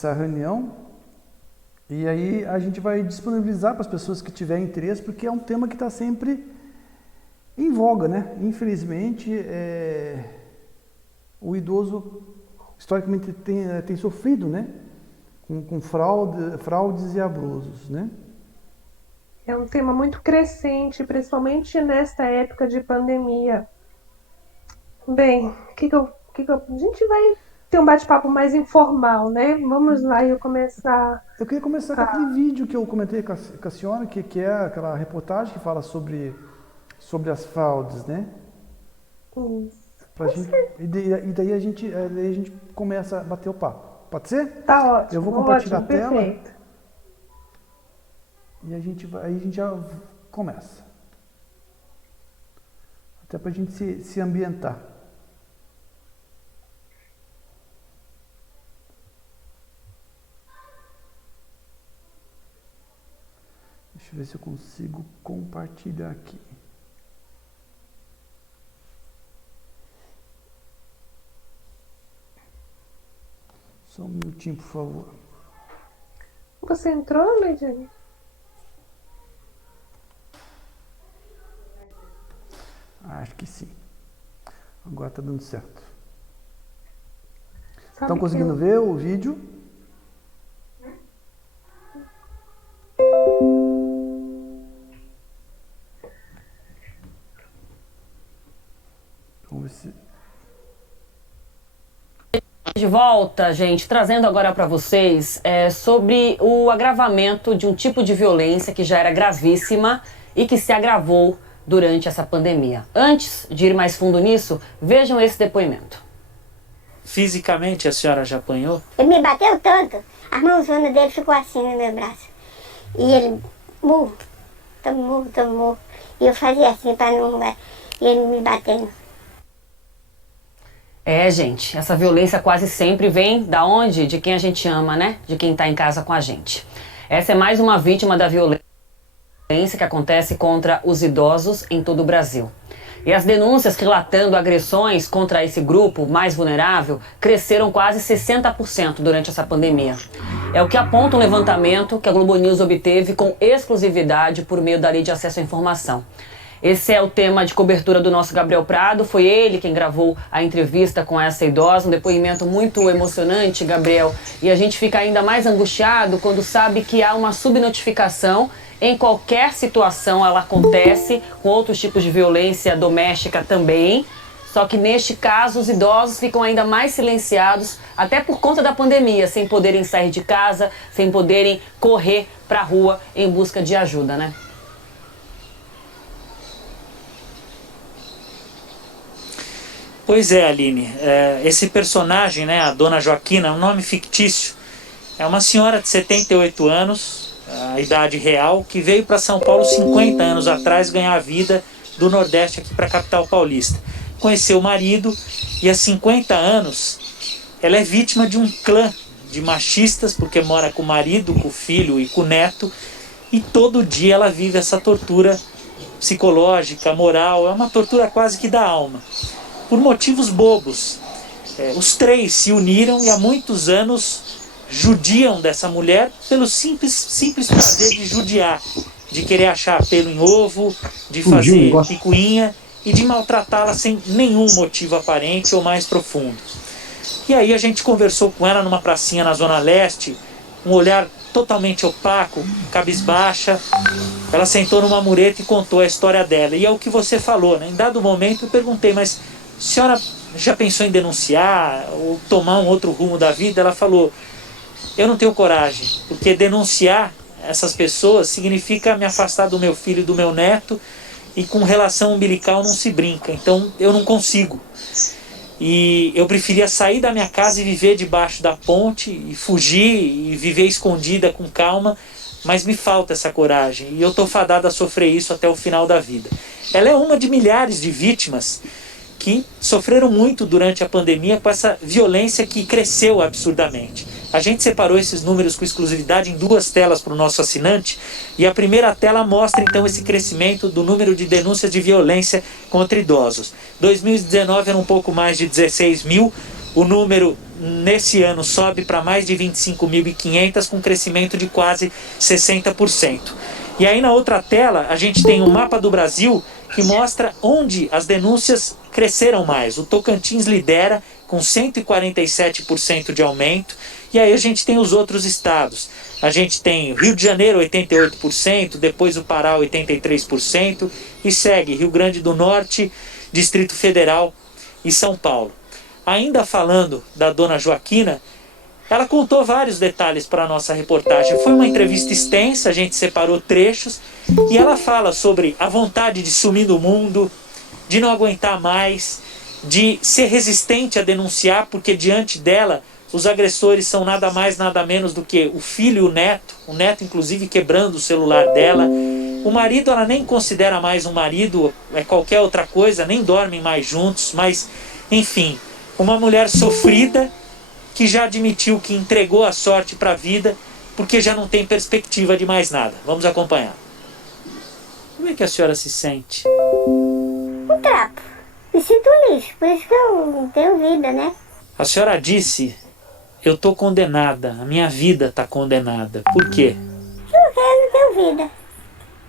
essa reunião e aí a gente vai disponibilizar para as pessoas que tiverem interesse, porque é um tema que está sempre em voga, né? Infelizmente, o idoso historicamente tem sofrido, né? Com fraudes e abusos, né? É um tema muito crescente, principalmente nesta época de pandemia. Bem, a gente vai ter um bate-papo mais informal, né? Vamos lá eu começar Eu queria começar com aquele a... vídeo que eu comentei com a senhora, que é aquela reportagem que fala sobre as fraudes, né? Pra gente, daí a gente começa a bater o papo. Pode ser? Tá Eu vou ótimo, compartilhar a ótimo, tela perfeito. e aí a gente já começa. Até pra gente se ambientar. Deixa eu ver se eu consigo compartilhar aqui. Só um minutinho, por favor. Você entrou, Leidiane? Acho que sim. Agora tá dando certo. Estão Sabe que conseguindo eu... ver o vídeo? Vamos ver se... De volta, gente, trazendo agora para vocês sobre o agravamento de um tipo de violência que já era gravíssima e que se agravou durante essa pandemia. Antes de ir mais fundo nisso, vejam esse depoimento. Fisicamente a senhora já apanhou? Ele me bateu tanto, a mãozona dele ficou assim no meu braço. E ele, murro, tamo murro, tamo murro. E eu fazia assim para não... E ele me batendo. Gente, essa violência quase sempre vem da onde? De quem a gente ama, né? De quem tá em casa com a gente. Essa é mais uma vítima da violência que acontece contra os idosos em todo o Brasil. E as denúncias relatando agressões contra esse grupo mais vulnerável cresceram quase 60% durante essa pandemia. É o que aponta um levantamento que a Globo News obteve com exclusividade por meio da Lei de Acesso à Informação. Esse é o tema de cobertura do nosso Gabriel Prado, foi ele quem gravou a entrevista com essa idosa, um depoimento muito emocionante, Gabriel, e a gente fica ainda mais angustiado quando sabe que há uma subnotificação. Em qualquer situação ela acontece, com outros tipos de violência doméstica também, só que neste caso os idosos ficam ainda mais silenciados, até por conta da pandemia, sem poderem sair de casa, sem poderem correr para a rua em busca de ajuda, né? Pois é, Aline, esse personagem, né, a Dona Joaquina, é um nome fictício, é uma senhora de 78 anos, a idade real, que veio para São Paulo 50 anos atrás ganhar a vida do Nordeste aqui para a capital paulista. Conheceu o marido e há 50 anos ela é vítima de um clã de machistas, porque mora com o marido, com o filho e com o neto, e todo dia ela vive essa tortura psicológica, moral, é uma tortura quase que da alma. Por motivos bobos. Os três se uniram e há muitos anos judiam dessa mulher pelo simples prazer de judiar, de querer achar pelo em ovo, de fazer picuinha e de maltratá-la sem nenhum motivo aparente ou mais profundo. E aí a gente conversou com ela numa pracinha na Zona Leste, um olhar totalmente opaco, cabisbaixa. Ela sentou numa mureta e contou a história dela. E é o que você falou, né? Em dado momento eu perguntei, mas a senhora já pensou em denunciar ou tomar um outro rumo da vida? Ela falou, eu não tenho coragem, porque denunciar essas pessoas significa me afastar do meu filho e do meu neto, e com relação umbilical não se brinca, então eu não consigo. E eu preferia sair da minha casa e viver debaixo da ponte, e fugir, e viver escondida com calma, mas me falta essa coragem, e eu estou fadada a sofrer isso até o final da vida. Ela é uma de milhares de vítimas que sofreram muito durante a pandemia com essa violência que cresceu absurdamente. A gente separou esses números com exclusividade em 2 telas para o nosso assinante, e a primeira tela mostra então esse crescimento do número de denúncias de violência contra idosos. 2019 era um pouco mais de 16 mil, O número nesse ano sobe para mais de 25.500, com crescimento de quase 60%. E aí na outra tela a gente tem um mapa do Brasil que mostra onde as denúncias cresceram mais. O Tocantins lidera com 147% de aumento, e aí a gente tem os outros estados. A gente tem Rio de Janeiro 88%, depois o Pará 83%, e segue Rio Grande do Norte, Distrito Federal e São Paulo. Ainda falando da dona Joaquina, ela contou vários detalhes para a nossa reportagem. Foi uma entrevista extensa, a gente separou trechos, e ela fala sobre a vontade de sumir do mundo, de não aguentar mais, de ser resistente a denunciar, porque diante dela os agressores são nada mais, nada menos do que o filho e o neto inclusive quebrando o celular dela. O marido ela nem considera mais um marido, é qualquer outra coisa, nem dormem mais juntos, mas enfim, uma mulher sofrida que já admitiu que entregou a sorte para a vida porque já não tem perspectiva de mais nada. Vamos acompanhar. Como é que a senhora se sente? Um trapo. Me sinto um lixo, por isso que eu não tenho vida, né? A senhora disse, eu tô condenada, a minha vida está condenada. Por quê? Porque eu não tenho vida.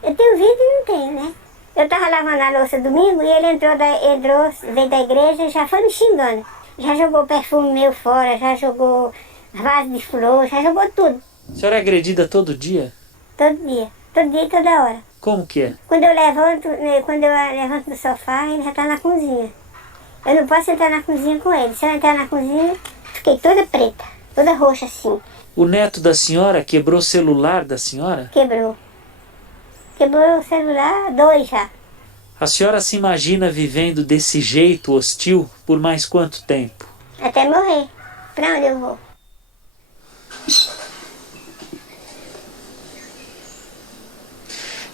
Eu tenho vida e não tenho, né? Eu tava lavando a louça domingo e ele veio da igreja e já foi me xingando. Já jogou perfume meu fora, já jogou vaso de flor, já jogou tudo. A senhora é agredida todo dia? Todo dia e toda hora. Como que é? Quando eu levanto do sofá, ele já tá na cozinha. Eu não posso entrar na cozinha com ele. Se eu entrar na cozinha, fiquei toda preta, toda roxa assim. O neto da senhora quebrou o celular da senhora? Quebrou. Quebrou o celular, 2 já. A senhora se imagina vivendo desse jeito hostil por mais quanto tempo? Até morrer. Pra onde eu vou?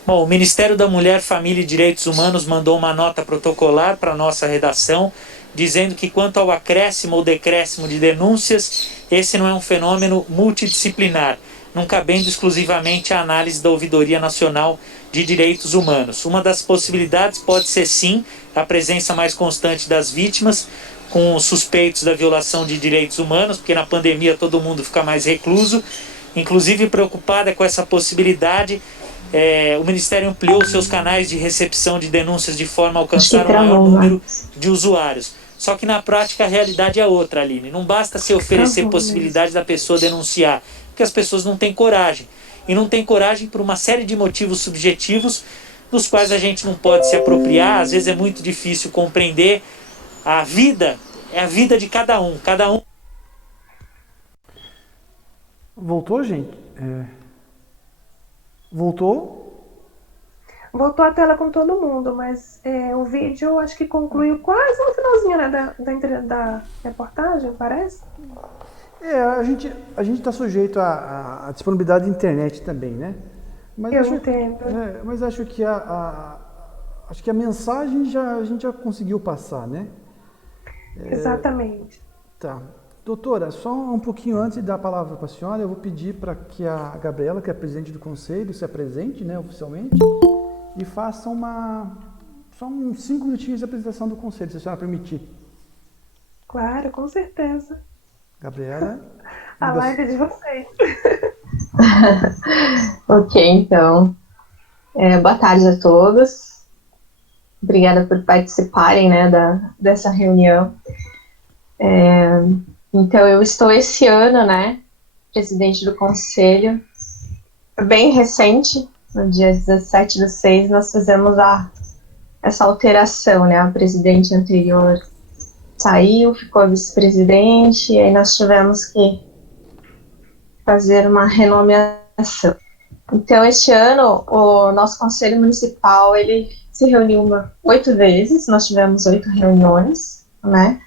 Bom, o Ministério da Mulher, Família e Direitos Humanos mandou uma nota protocolar para a nossa redação, dizendo que quanto ao acréscimo ou decréscimo de denúncias, esse não é um fenômeno multidisciplinar, não cabendo exclusivamente à análise da Ouvidoria Nacional de Direitos Humanos. Uma das possibilidades pode ser, sim, a presença mais constante das vítimas, com suspeitos da violação de direitos humanos, porque na pandemia todo mundo fica mais recluso. Inclusive, preocupada com essa possibilidade, o Ministério ampliou seus canais de recepção de denúncias de forma a alcançar o maior número de usuários. Só que na prática a realidade é outra, Aline. Não basta se oferecer possibilidade da pessoa denunciar, porque as pessoas não têm coragem. E não têm coragem por uma série de motivos subjetivos, dos quais a gente não pode se apropriar. Às vezes é muito difícil compreender. A vida é a vida de cada um. Cada um. Voltou, gente? Voltou? Voltou a tela com todo mundo, mas o vídeo eu acho que concluiu quase no finalzinho, né, da reportagem, parece? A gente está sujeito à disponibilidade da internet também, né? Mas eu entendo. Mas acho que acho que a mensagem a gente já conseguiu passar, né? Exatamente. Tá. Doutora, só um pouquinho antes de dar a palavra para a senhora, eu vou pedir para que a Gabriela, que é presidente do conselho, se apresente, né, oficialmente, e faça só uns 5 minutinhos de apresentação do conselho, se a senhora permitir. Claro, com certeza. Gabriela. A live é de vocês. Ok, então. Boa tarde a todos. Obrigada por participarem, né, dessa reunião. Então, eu estou esse ano, né, presidente do conselho. Bem recente, no dia 17/6, nós fizemos essa alteração, né, a presidente anterior saiu, ficou vice-presidente, e aí nós tivemos que fazer uma renomeação. Então, este ano, o nosso Conselho Municipal, ele se reuniu 8 vezes, nós tivemos 8 reuniões, né,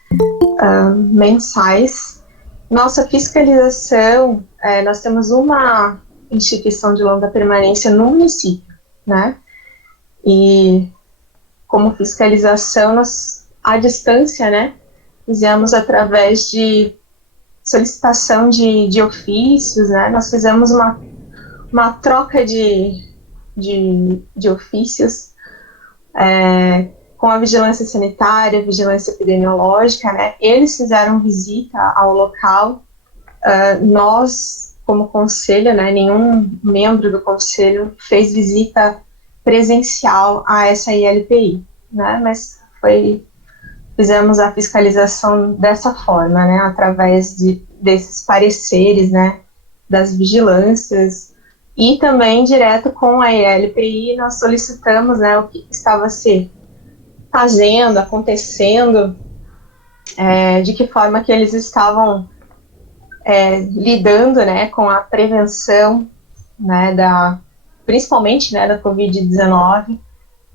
mensais. Nossa fiscalização, nós temos uma instituição de longa permanência no município, né, e como fiscalização, nós, à distância, né, fizemos através de solicitação de ofícios, né, nós fizemos uma troca de ofícios com a vigilância sanitária, vigilância epidemiológica, né, eles fizeram visita ao local. Nós, como conselho, né, nenhum membro do conselho fez visita presencial a essa ILPI, né, mas fizemos a fiscalização dessa forma, né, através desses pareceres, né, das vigilâncias, e também direto com a ILPI nós solicitamos, né, o que estava se fazendo, acontecendo, de que forma que eles estavam lidando, né, com a prevenção, né, principalmente, né, da Covid-19,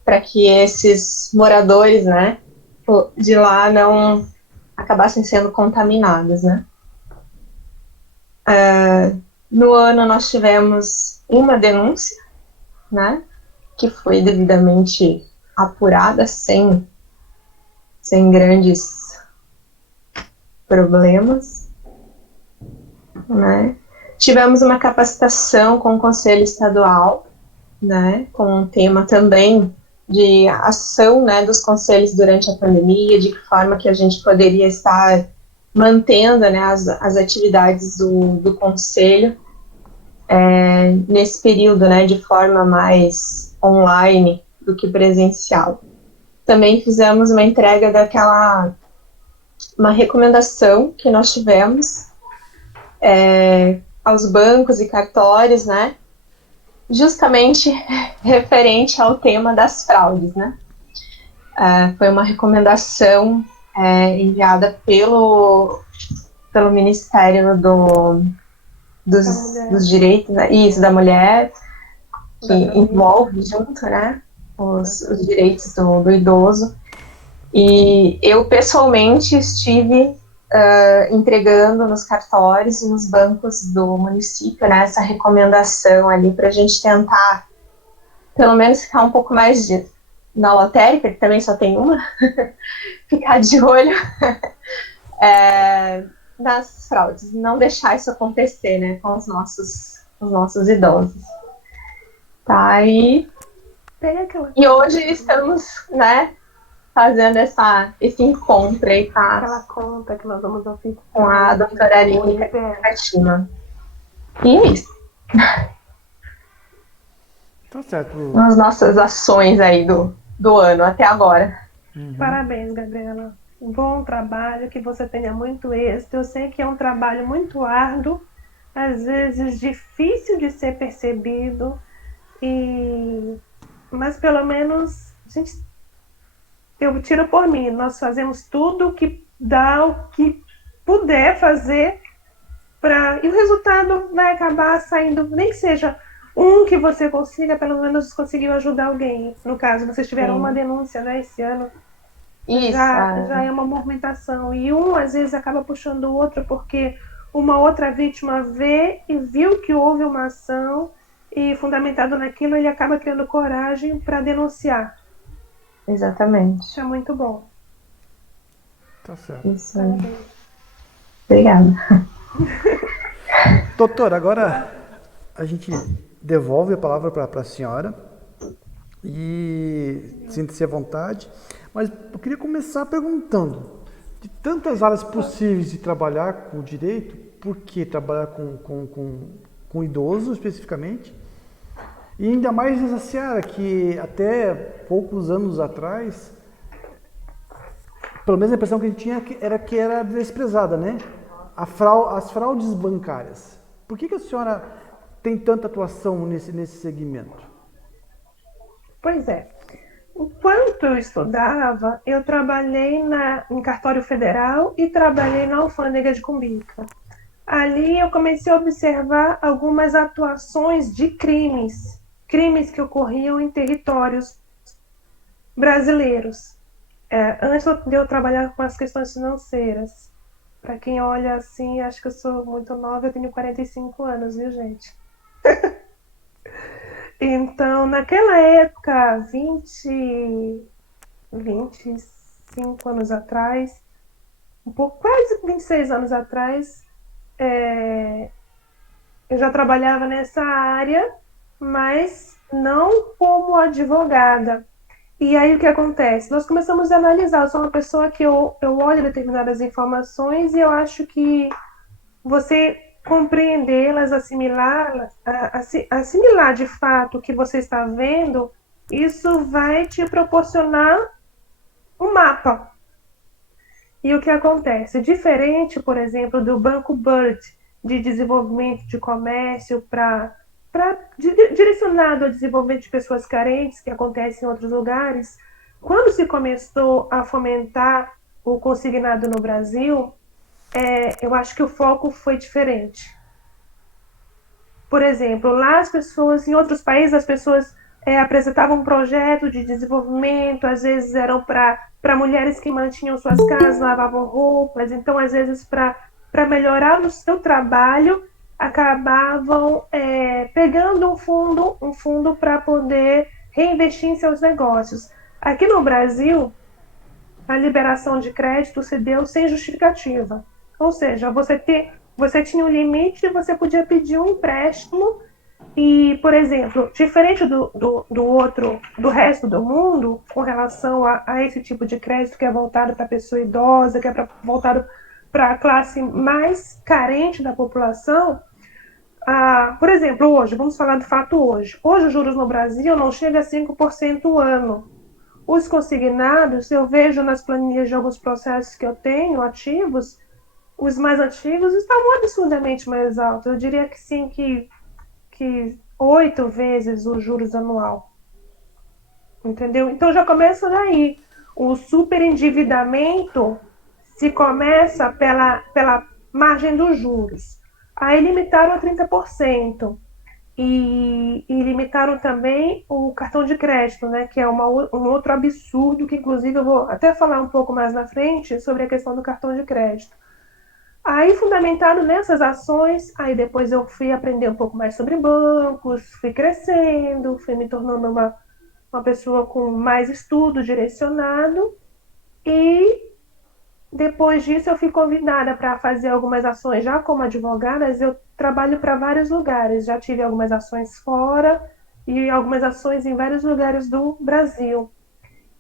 para que esses moradores, né, de lá não acabassem sendo contaminados, né. No ano nós tivemos uma denúncia, né, que foi devidamente apurada, sem grandes problemas, né. Tivemos uma capacitação com o Conselho Estadual, né, com um tema também de ação, né, dos conselhos durante a pandemia, de que forma que a gente poderia estar mantendo, né, as atividades do conselho nesse período, né, de forma mais online do que presencial. Também fizemos uma entrega uma recomendação que nós tivemos aos bancos e cartórios, né, justamente referente ao tema das fraudes, né. Foi uma recomendação enviada pelo Ministério dos Direitos, né, isso, da mulher, que envolve junto, né, os direitos do idoso. E eu, pessoalmente, estive entregando nos cartórios e nos bancos do município, né, essa recomendação ali para a gente tentar, pelo menos, ficar um pouco mais na lotérica, que também só tem uma, ficar de olho nas fraudes, não deixar isso acontecer, né, com os nossos idosos. Tá, e hoje estamos, né, fazendo esse encontro aí Aquela conta que nós vamos oficiar com a doutora Aline Catima. E é isso. Tá certo. As nossas ações aí do ano até agora. Parabéns, Gabriela. Um bom trabalho, que você tenha muito êxito. Eu sei que é um trabalho muito árduo, às vezes difícil de ser percebido, mas pelo menos eu tiro por mim, nós fazemos tudo o que dá, o que puder fazer, e o resultado vai acabar saindo, nem que seja que você consiga, pelo menos conseguiu ajudar alguém. No caso, vocês tiveram uma denúncia, né, esse ano. Isso, já é uma movimentação. E às vezes, acaba puxando o outro, porque uma outra vítima vê e viu que houve uma ação, e fundamentado naquilo, ele acaba criando coragem para denunciar. Exatamente. Isso é muito bom. Tá certo. Isso. Obrigada. Doutora, agora a gente devolve a palavra para a senhora e sinta-se à vontade, mas eu queria começar perguntando, de tantas áreas possíveis de trabalhar com o direito, por que trabalhar com idoso especificamente? E ainda mais nessa seara que até poucos anos atrás, pelo menos a impressão que a gente tinha era que era desprezada, né? As fraudes bancárias. Por que a senhora tem tanta atuação nesse segmento? Pois é. Enquanto eu estudava, eu trabalhei em cartório federal e trabalhei na alfândega de Cumbica. Ali eu comecei a observar algumas atuações de crimes que ocorriam em territórios brasileiros. Antes de eu trabalhar com as questões financeiras. Para quem olha assim, acho que eu sou muito nova, eu tenho 45 anos, viu, gente? Então, naquela época, 25 anos atrás, quase 26 anos atrás, eu já trabalhava nessa área, mas não como advogada. E aí o que acontece? Nós começamos a analisar. Eu sou uma pessoa que eu olho determinadas informações e eu acho que você compreendê-las, assimilá-las, assimilar de fato o que você está vendo, isso vai te proporcionar um mapa. E o que acontece? Diferente, por exemplo, do Banco Bird de desenvolvimento de comércio direcionado ao desenvolvimento de pessoas carentes, que acontece em outros lugares, quando se começou a fomentar o consignado no Brasil, eu acho que o foco foi diferente. Por exemplo, lá as pessoas, em outros países, as pessoas apresentavam um projeto de desenvolvimento, às vezes eram para mulheres que mantinham suas casas, lavavam roupas, então, às vezes, para melhorar o seu trabalho, acabavam pegando um fundo para poder reinvestir em seus negócios. Aqui no Brasil, a liberação de crédito se deu sem justificativa. Ou seja, você tinha um limite e você podia pedir um empréstimo e, por exemplo, diferente do resto do mundo, com relação a esse tipo de crédito que é voltado para a pessoa idosa, que é voltado para a classe mais carente da população, por exemplo, hoje, vamos falar do fato hoje. Hoje os juros no Brasil não chegam a 5% o ano. Os consignados, eu vejo nas planilhas de alguns processos que eu tenho ativos, os mais antigos estavam absurdamente mais altos. Eu diria que sim, que 8 vezes o juros anual. Entendeu? Então já começa daí. O superendividamento se começa pela margem dos juros. Aí limitaram a 30%. E limitaram também o cartão de crédito, né, que é um outro absurdo, que inclusive eu vou até falar um pouco mais na frente sobre a questão do cartão de crédito. Aí, fundamentado nessas ações, aí depois eu fui aprender um pouco mais sobre bancos, fui crescendo, fui me tornando uma pessoa com mais estudo direcionado e depois disso, eu fui convidada para fazer algumas ações já como advogada. Eu trabalho para vários lugares, já tive algumas ações fora e algumas ações em vários lugares do Brasil.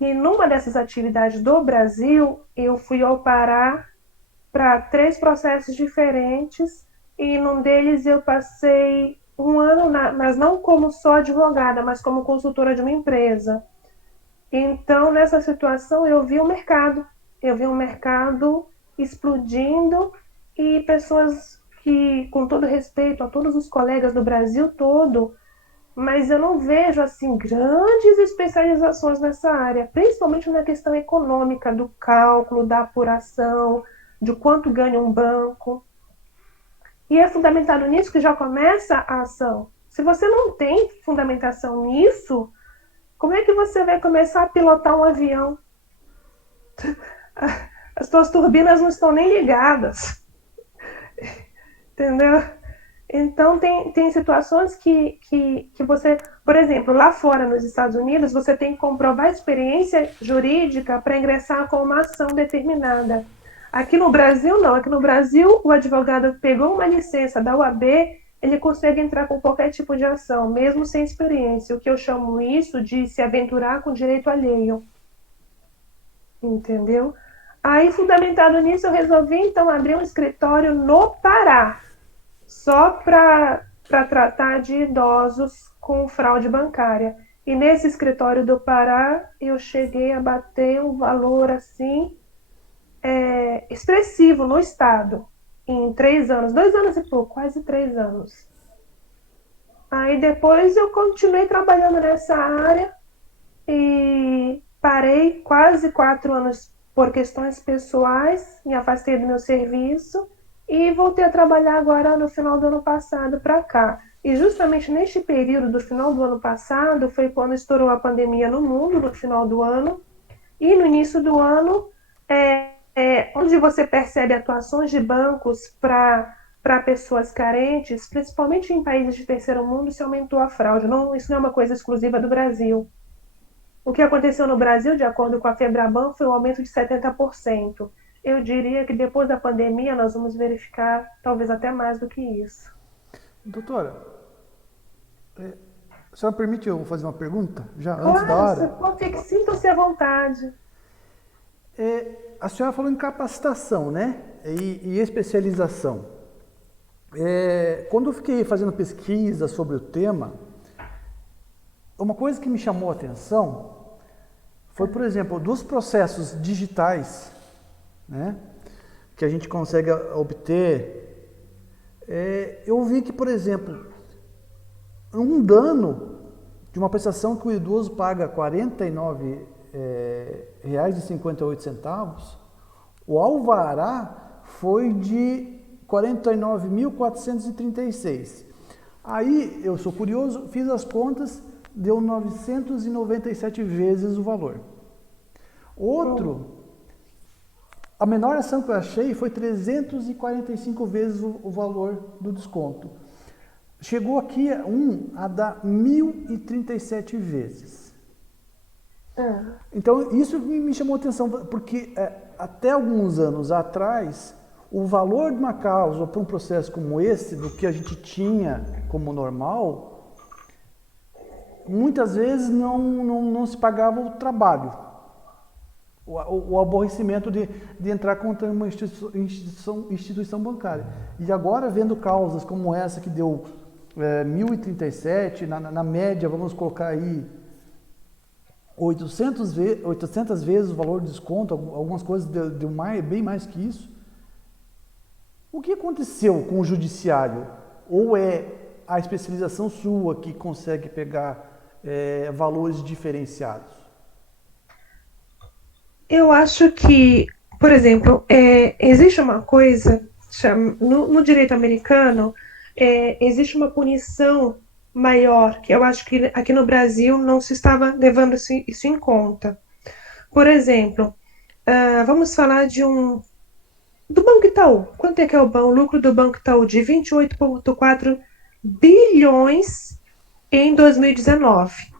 E numa dessas atividades do Brasil, eu fui ao Pará para 3 processos diferentes e num deles eu passei um ano, mas não como só advogada, mas como consultora de uma empresa. Então, nessa situação, eu vi o mercado. Eu vi um mercado explodindo e pessoas que, com todo respeito a todos os colegas do Brasil todo, mas eu não vejo assim grandes especializações nessa área, principalmente na questão econômica, do cálculo, da apuração, de quanto ganha um banco. E é fundamentado nisso que já começa a ação. Se você não tem fundamentação nisso, como é que você vai começar a pilotar um avião? As suas turbinas não estão nem ligadas. Entendeu? Então, tem situações que você... Por exemplo, lá fora, nos Estados Unidos, você tem que comprovar experiência jurídica para ingressar com uma ação determinada. Aqui no Brasil, não. Aqui no Brasil, o advogado pegou uma licença da UAB, ele consegue entrar com qualquer tipo de ação, mesmo sem experiência. O que eu chamo isso de se aventurar com direito alheio. Entendeu? Aí, fundamentado nisso, eu resolvi, então, abrir um escritório no Pará, só para tratar de idosos com fraude bancária. E nesse escritório do Pará, eu cheguei a bater um valor, assim, expressivo no estado, em 3 anos, 2 anos e pouco, quase 3 anos. Aí, depois, eu continuei trabalhando nessa área e parei quase 4 anos por questões pessoais, me afastei do meu serviço e voltei a trabalhar agora no final do ano passado para cá. E justamente neste período do final do ano passado foi quando estourou a pandemia no mundo, no final do ano, e no início do ano, onde você percebe atuações de bancos para pessoas carentes, principalmente em países de terceiro mundo, se aumentou a fraude. Não, isso não é uma coisa exclusiva do Brasil. O que aconteceu no Brasil, de acordo com a Febraban, foi um aumento de 70%. Eu diria que depois da pandemia nós vamos verificar talvez até mais do que isso. Doutora, A senhora permite eu fazer uma pergunta? Já antes da hora? Claro, sinta-se à vontade. A senhora falou em capacitação, né? E especialização. Quando eu fiquei fazendo pesquisa sobre o tema, uma coisa que me chamou a atenção foi, por exemplo, dos processos digitais, né, que a gente consegue obter. Eu vi que, por exemplo, um dano de uma prestação que o idoso paga R$ 49,58, o alvará foi de 49.436. Aí, eu sou curioso, fiz as contas, deu 997 vezes o valor. A menor ação que eu achei foi 345 vezes o valor do desconto. Chegou aqui a dar 1.037 vezes. Então, isso me chamou a atenção, porque até alguns anos atrás, o valor de uma causa para um processo como esse, do que a gente tinha como normal, muitas vezes não se pagava o trabalho, o aborrecimento de entrar contra uma instituição bancária. E agora, vendo causas como essa que deu 1.037, na média, vamos colocar aí 800 vezes o valor de desconto, algumas coisas deu bem mais que isso. O que aconteceu com o judiciário? Ou é a especialização sua que consegue pegar valores diferenciados? Eu acho que, por exemplo, existe uma coisa, no direito americano, existe uma punição maior, que eu acho que aqui no Brasil não se estava levando isso em conta. Por exemplo, vamos falar do Banco Itaú. Quanto é que é o lucro do Banco Itaú? De 28,4 bilhões em 2019.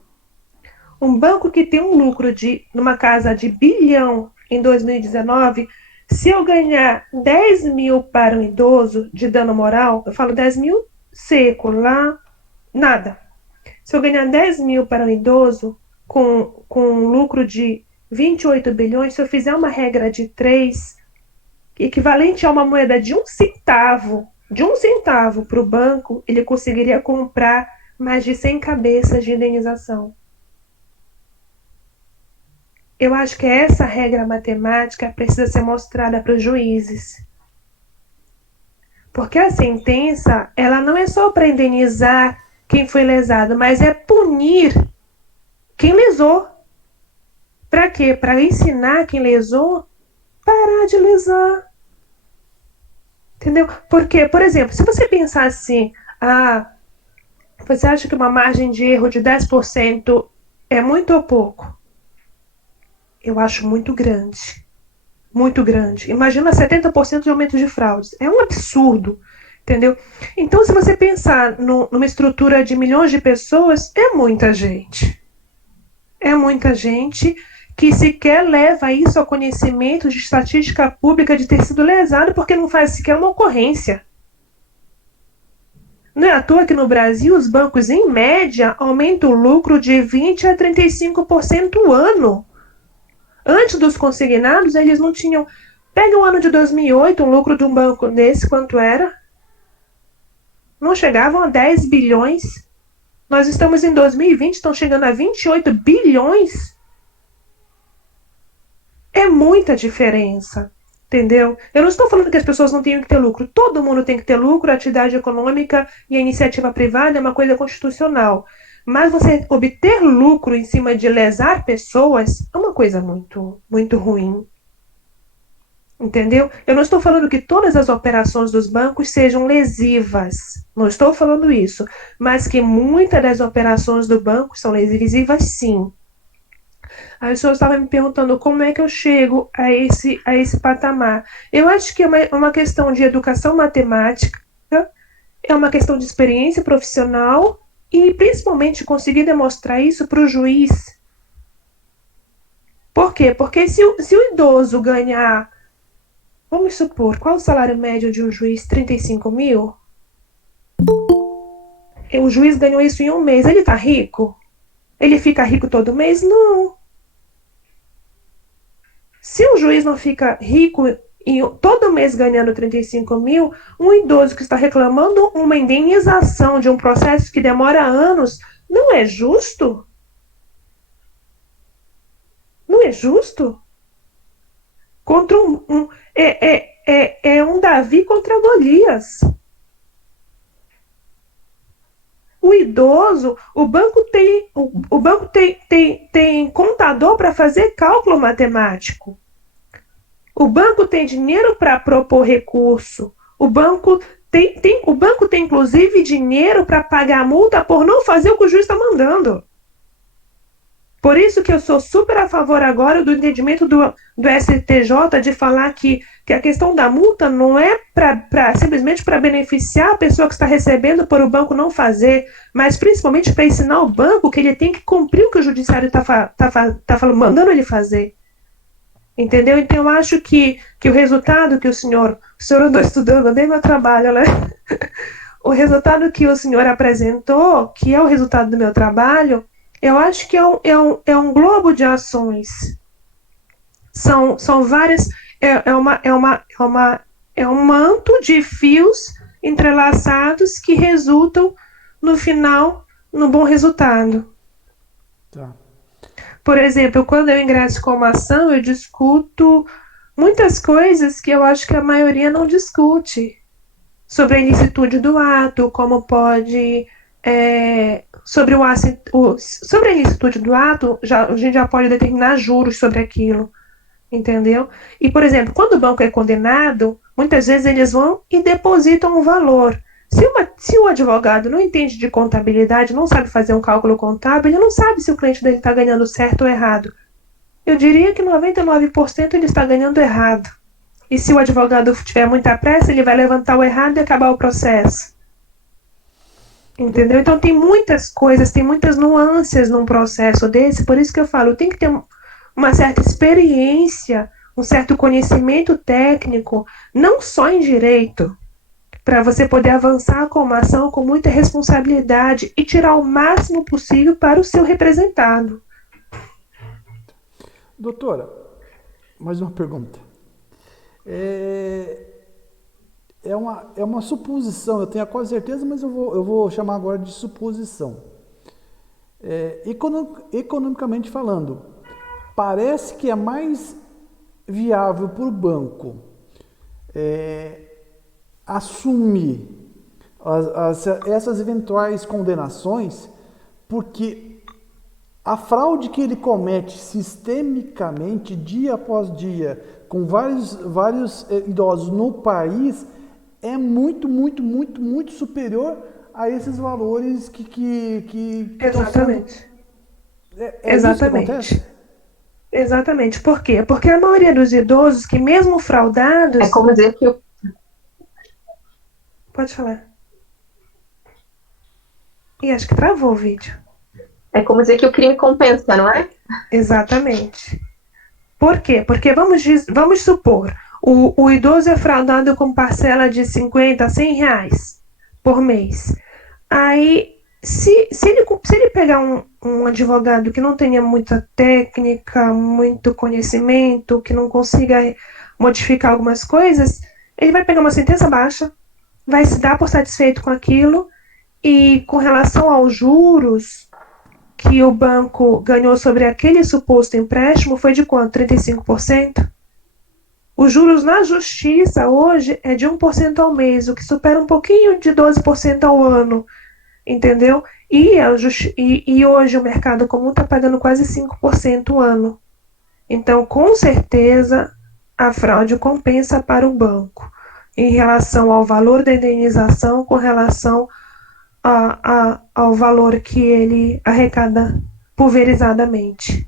Um banco que tem um lucro numa casa de bilhão em 2019, se eu ganhar 10 mil para um idoso de dano moral, eu falo 10 mil seco, lá, nada. Se eu ganhar 10 mil para um idoso com um lucro de 28 bilhões, se eu fizer uma regra de 3, equivalente a uma moeda de um centavo para o banco, ele conseguiria comprar mais de 100 cabeças de indenização. Eu acho que essa regra matemática precisa ser mostrada para os juízes. Porque a sentença, ela não é só para indenizar quem foi lesado, mas é punir quem lesou. Para quê? Para ensinar quem lesou parar de lesar. Entendeu? Porque, por exemplo, se você pensar assim, você acha que uma margem de erro de 10% é muito ou pouco? Eu acho muito grande. Muito grande. Imagina 70% de aumento de fraudes. É um absurdo, entendeu? Então, se você pensar numa estrutura de milhões de pessoas, é muita gente. É muita gente que sequer leva isso ao conhecimento de estatística pública de ter sido lesado porque não faz sequer uma ocorrência. Não é à toa que no Brasil os bancos, em média, aumentam o lucro de 20% a 35% ao ano. Antes dos consignados, eles não tinham... Pega o ano de 2008, um lucro de um banco desse, quanto era? Não chegavam a 10 bilhões. Nós estamos em 2020, estão chegando a 28 bilhões. É muita diferença, entendeu? Eu não estou falando que as pessoas não tenham que ter lucro. Todo mundo tem que ter lucro, a atividade econômica e a iniciativa privada é uma coisa constitucional. Mas você obter lucro em cima de lesar pessoas é uma coisa muito, muito ruim. Entendeu? Eu não estou falando que todas as operações dos bancos sejam lesivas. Não estou falando isso. Mas que muitas das operações do banco são lesivas, sim. Aí o senhor estava me perguntando como é que eu chego a esse patamar. Eu acho que é uma questão de educação matemática, é uma questão de experiência profissional e, principalmente, conseguir demonstrar isso para o juiz. Por quê? Porque se o idoso ganhar, vamos supor, qual o salário médio de um juiz? 35 mil? O juiz ganhou isso em um mês. Ele tá rico? Ele fica rico todo mês? Não. Se o juiz não fica rico e todo mês ganhando 35 mil, um idoso que está reclamando uma indenização de um processo que demora anos, não é justo? Não é justo? Contra é um Davi contra Golias. O idoso, o banco tem contador para fazer cálculo matemático. O banco tem dinheiro para propor recurso. O banco tem inclusive dinheiro para pagar a multa por não fazer o que o juiz está mandando. Por isso que eu sou super a favor agora do entendimento do STJ de falar que a questão da multa não é simplesmente para beneficiar a pessoa que está recebendo por o banco não fazer, mas principalmente para ensinar o banco que ele tem que cumprir o que o judiciário está mandando ele fazer. Entendeu? Então eu acho que o resultado que o senhor andou estudando, nem meu trabalho, né? O resultado que o senhor apresentou, que é o resultado do meu trabalho, eu acho que é um globo de ações. São várias. É um manto de fios entrelaçados que resultam, no final, no bom resultado. Tá. Por exemplo, quando eu ingresso com uma ação, eu discuto muitas coisas que eu acho que a maioria não discute. Sobre a ilicitude do ato, como pode... sobre a ilicitude do ato, a gente já pode determinar juros sobre aquilo, entendeu? E, por exemplo, quando o banco é condenado, muitas vezes eles vão e depositam um valor. Se o advogado não entende de contabilidade, não sabe fazer um cálculo contábil, ele não sabe se o cliente dele está ganhando certo ou errado. Eu diria que 99% ele está ganhando errado. E se o advogado tiver muita pressa, ele vai levantar o errado e acabar o processo. Entendeu? Então tem muitas coisas, tem muitas nuances num processo desse, por isso que eu falo, tem que ter uma certa experiência, um certo conhecimento técnico, não só em direito, para você poder avançar com uma ação com muita responsabilidade e tirar o máximo possível para o seu representado. Doutora, mais uma pergunta. É uma suposição, eu tenho quase certeza, mas eu vou chamar agora de suposição. Economicamente falando, parece que é mais viável para o banco assumir essas eventuais condenações, porque a fraude que ele comete sistemicamente, dia após dia, com vários idosos no país, é muito, muito, muito, muito superior a esses valores que Exatamente. Exatamente. Exatamente. Por quê? Porque a maioria dos idosos que mesmo fraudados... É como dizer que Pode falar. E acho que travou o vídeo. É como dizer que o crime compensa, não é? Exatamente. Por quê? Porque vamos supor, o idoso é fraudado com parcela de 50 a 100 reais por mês. Aí, se ele pegar um advogado que não tenha muita técnica, muito conhecimento, que não consiga modificar algumas coisas, ele vai pegar uma sentença baixa, vai se dar por satisfeito com aquilo, e com relação aos juros que o banco ganhou sobre aquele suposto empréstimo foi de quanto? 35%? Os juros na justiça hoje é de 1% ao mês, o que supera um pouquinho de 12% ao ano, entendeu? E hoje o mercado comum está pagando quase 5% ao ano. Então, com certeza, a fraude compensa para o banco em relação ao valor da indenização, com relação ao valor que ele arrecada pulverizadamente.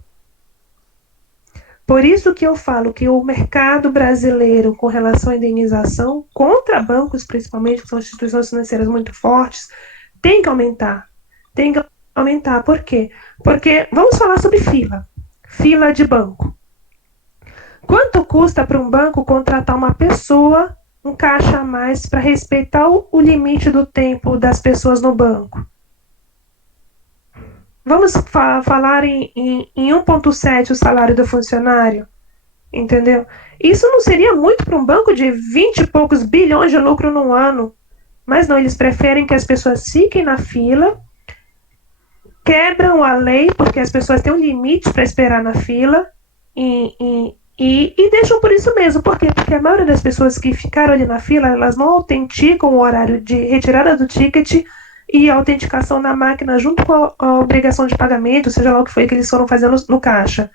Por isso que eu falo que o mercado brasileiro, com relação à indenização, contra bancos principalmente, que são instituições financeiras muito fortes, tem que aumentar. Tem que aumentar. Por quê? Porque vamos falar sobre fila de banco. Quanto custa para um banco contratar uma pessoa, um caixa a mais, para respeitar o limite do tempo das pessoas no banco? Vamos falar em 1,7 o salário do funcionário, entendeu? Isso não seria muito para um banco de 20 e poucos bilhões de lucro no ano. Mas não, eles preferem que as pessoas fiquem na fila, quebram a lei, porque as pessoas têm um limite para esperar na fila, e deixam por isso mesmo. Por quê? Porque a maioria das pessoas que ficaram ali na fila, elas não autenticam o horário de retirada do ticket e a autenticação na máquina junto com a obrigação de pagamento, seja lá o que foi que eles foram fazendo no caixa.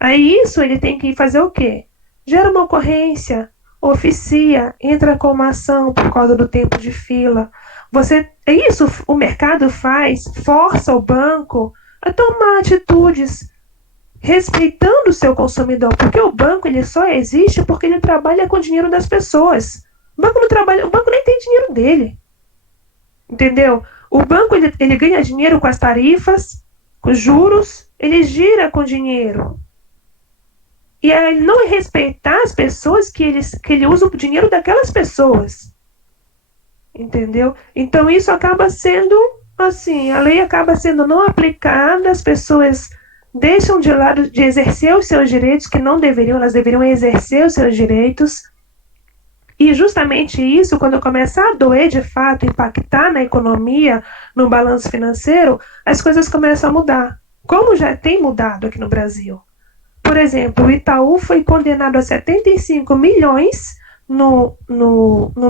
Aí isso ele tem que fazer o quê? Gera uma ocorrência, oficia, entra com uma ação por causa do tempo de fila. É isso o mercado faz, força o banco a tomar atitudes respeitando o seu consumidor, porque o banco ele só existe porque ele trabalha com o dinheiro das pessoas. O banco não trabalha, o banco nem tem dinheiro dele. Entendeu? O banco ele ganha dinheiro com as tarifas, com os juros, ele gira com dinheiro. E ele não respeitar as pessoas que ele usa o dinheiro daquelas pessoas. Entendeu? Então isso acaba sendo assim, a lei acaba sendo não aplicada, as pessoas deixam de lado de exercer os seus direitos que não deveriam, elas deveriam exercer os seus direitos. E justamente isso, quando começar a doer de fato, impactar na economia, no balanço financeiro, as coisas começam a mudar. Como já tem mudado aqui no Brasil. Por exemplo, o Itaú foi condenado a 75 milhões no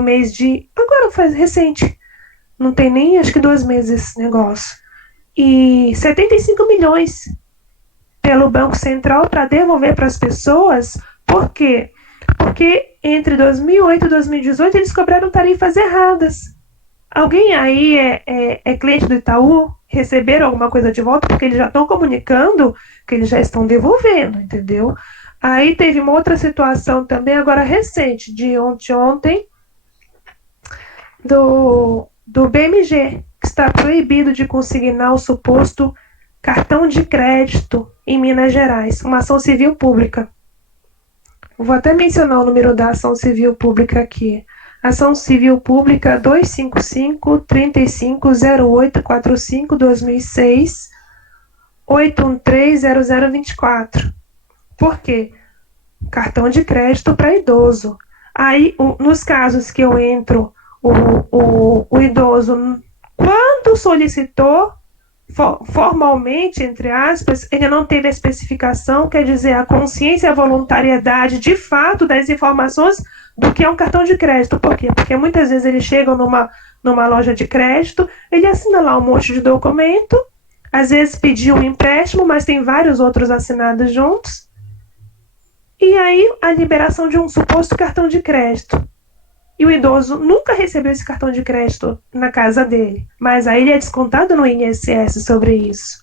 mês de... Agora faz recente. Não tem nem, acho que 2 meses esse negócio. E 75 milhões pelo Banco Central para devolver para as pessoas. Por quê? Porque entre 2008 e 2018 eles cobraram tarifas erradas. Alguém aí é cliente do Itaú? Receberam alguma coisa de volta? Porque eles já estão comunicando que eles já estão devolvendo, entendeu? Aí teve uma outra situação também, agora recente, de ontem, do BMG, que está proibido de consignar o suposto cartão de crédito em Minas Gerais, uma ação civil pública. Vou até mencionar o número da ação civil pública aqui. Ação Civil Pública 255-350845-2006 8130024. Por quê? Cartão de crédito para idoso. Aí, nos casos que eu entro, o idoso, quando solicitou, formalmente, entre aspas, ele não teve a especificação, quer dizer, a consciência e a voluntariedade, de fato, das informações do que é um cartão de crédito. Por quê? Porque muitas vezes eles chegam numa loja de crédito, ele assina lá um monte de documento, às vezes pediu um empréstimo, mas tem vários outros assinados juntos, e aí a liberação de um suposto cartão de crédito. E o idoso nunca recebeu esse cartão de crédito na casa dele, mas aí ele é descontado no INSS sobre isso.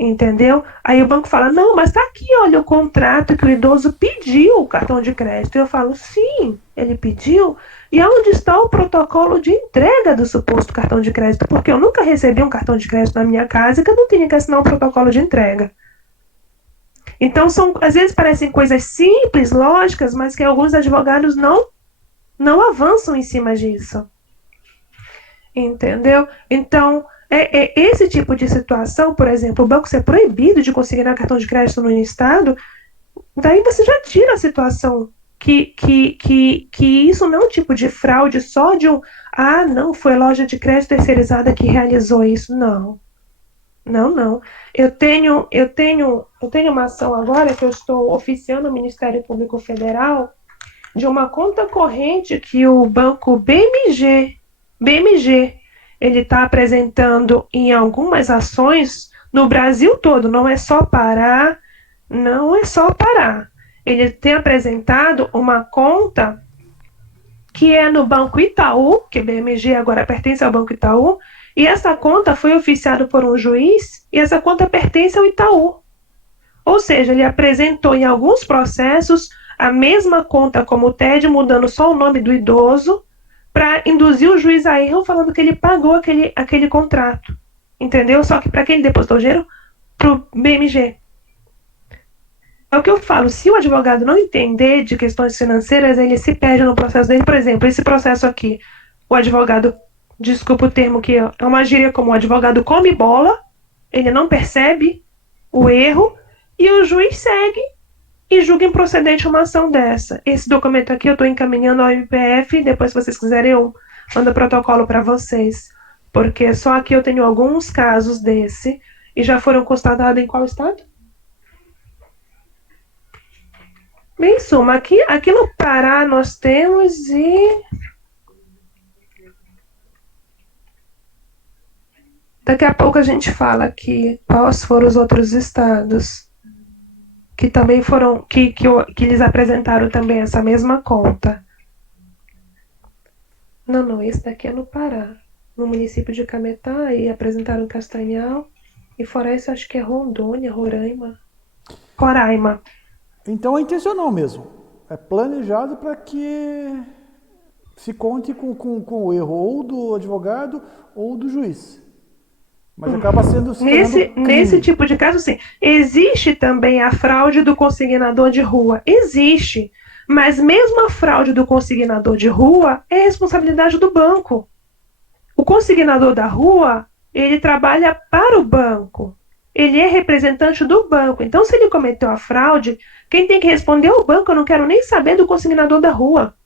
Entendeu? Aí o banco fala, não, mas tá aqui, olha, o contrato que o idoso pediu o cartão de crédito. Eu falo, sim, ele pediu. E onde está o protocolo de entrega do suposto cartão de crédito? Porque eu nunca recebi um cartão de crédito na minha casa que eu não tinha que assinar um protocolo de entrega. Então, às vezes parecem coisas simples, lógicas, mas que alguns advogados não avançam em cima disso. Entendeu? Então, esse tipo de situação, por exemplo, o banco ser proibido de consignar cartão de crédito no estado, daí você já tira a situação que isso não é um tipo de fraude só de não, foi loja de crédito terceirizada que realizou isso. Não. Eu tenho uma ação agora que eu estou oficiando no Ministério Público Federal de uma conta corrente que o banco BMG, ele está apresentando em algumas ações no Brasil todo, não é só Pará. Ele tem apresentado uma conta que é no Banco Itaú, que BMG agora pertence ao Banco Itaú, e essa conta foi oficiada por um juiz, e essa conta pertence ao Itaú. Ou seja, ele apresentou em alguns processos a mesma conta como o TED, mudando só o nome do idoso, para induzir o juiz a erro, falando que ele pagou aquele contrato. Entendeu? Só que para quem ele depositou o dinheiro? Para o BMG. É o que eu falo, se o advogado não entender de questões financeiras, ele se perde no processo dele. Por exemplo, esse processo aqui, o advogado, desculpa o termo que é uma gíria comum, o advogado come bola, Ele não percebe o erro e o juiz segue e julga improcedente uma ação dessa. Esse documento aqui eu estou encaminhando ao MPF, depois se vocês quiserem eu mando o protocolo para vocês, porque só aqui eu tenho alguns casos desse e já foram constatados em qual estado? Bem, em suma, aqui no Pará nós temos e... Daqui a pouco a gente fala aqui quais foram os outros estados que também foram, que eles apresentaram também essa mesma conta. Não, esse daqui é no Pará, no município de Cametá, e apresentaram Castanhal, e fora isso acho que é Rondônia, Roraima. Então é intencional mesmo. É planejado para que se conte com o erro ou do advogado ou do juiz. Mas acaba sendo... Nesse tipo de caso, sim. Existe também a fraude do consignador de rua. Existe. Mas mesmo a fraude do consignador de rua é responsabilidade do banco. O consignador da rua, ele trabalha para o banco. Ele é representante do banco. Então, se ele cometeu a fraude, quem tem que responder é o banco. Eu não quero nem saber do consignador da rua.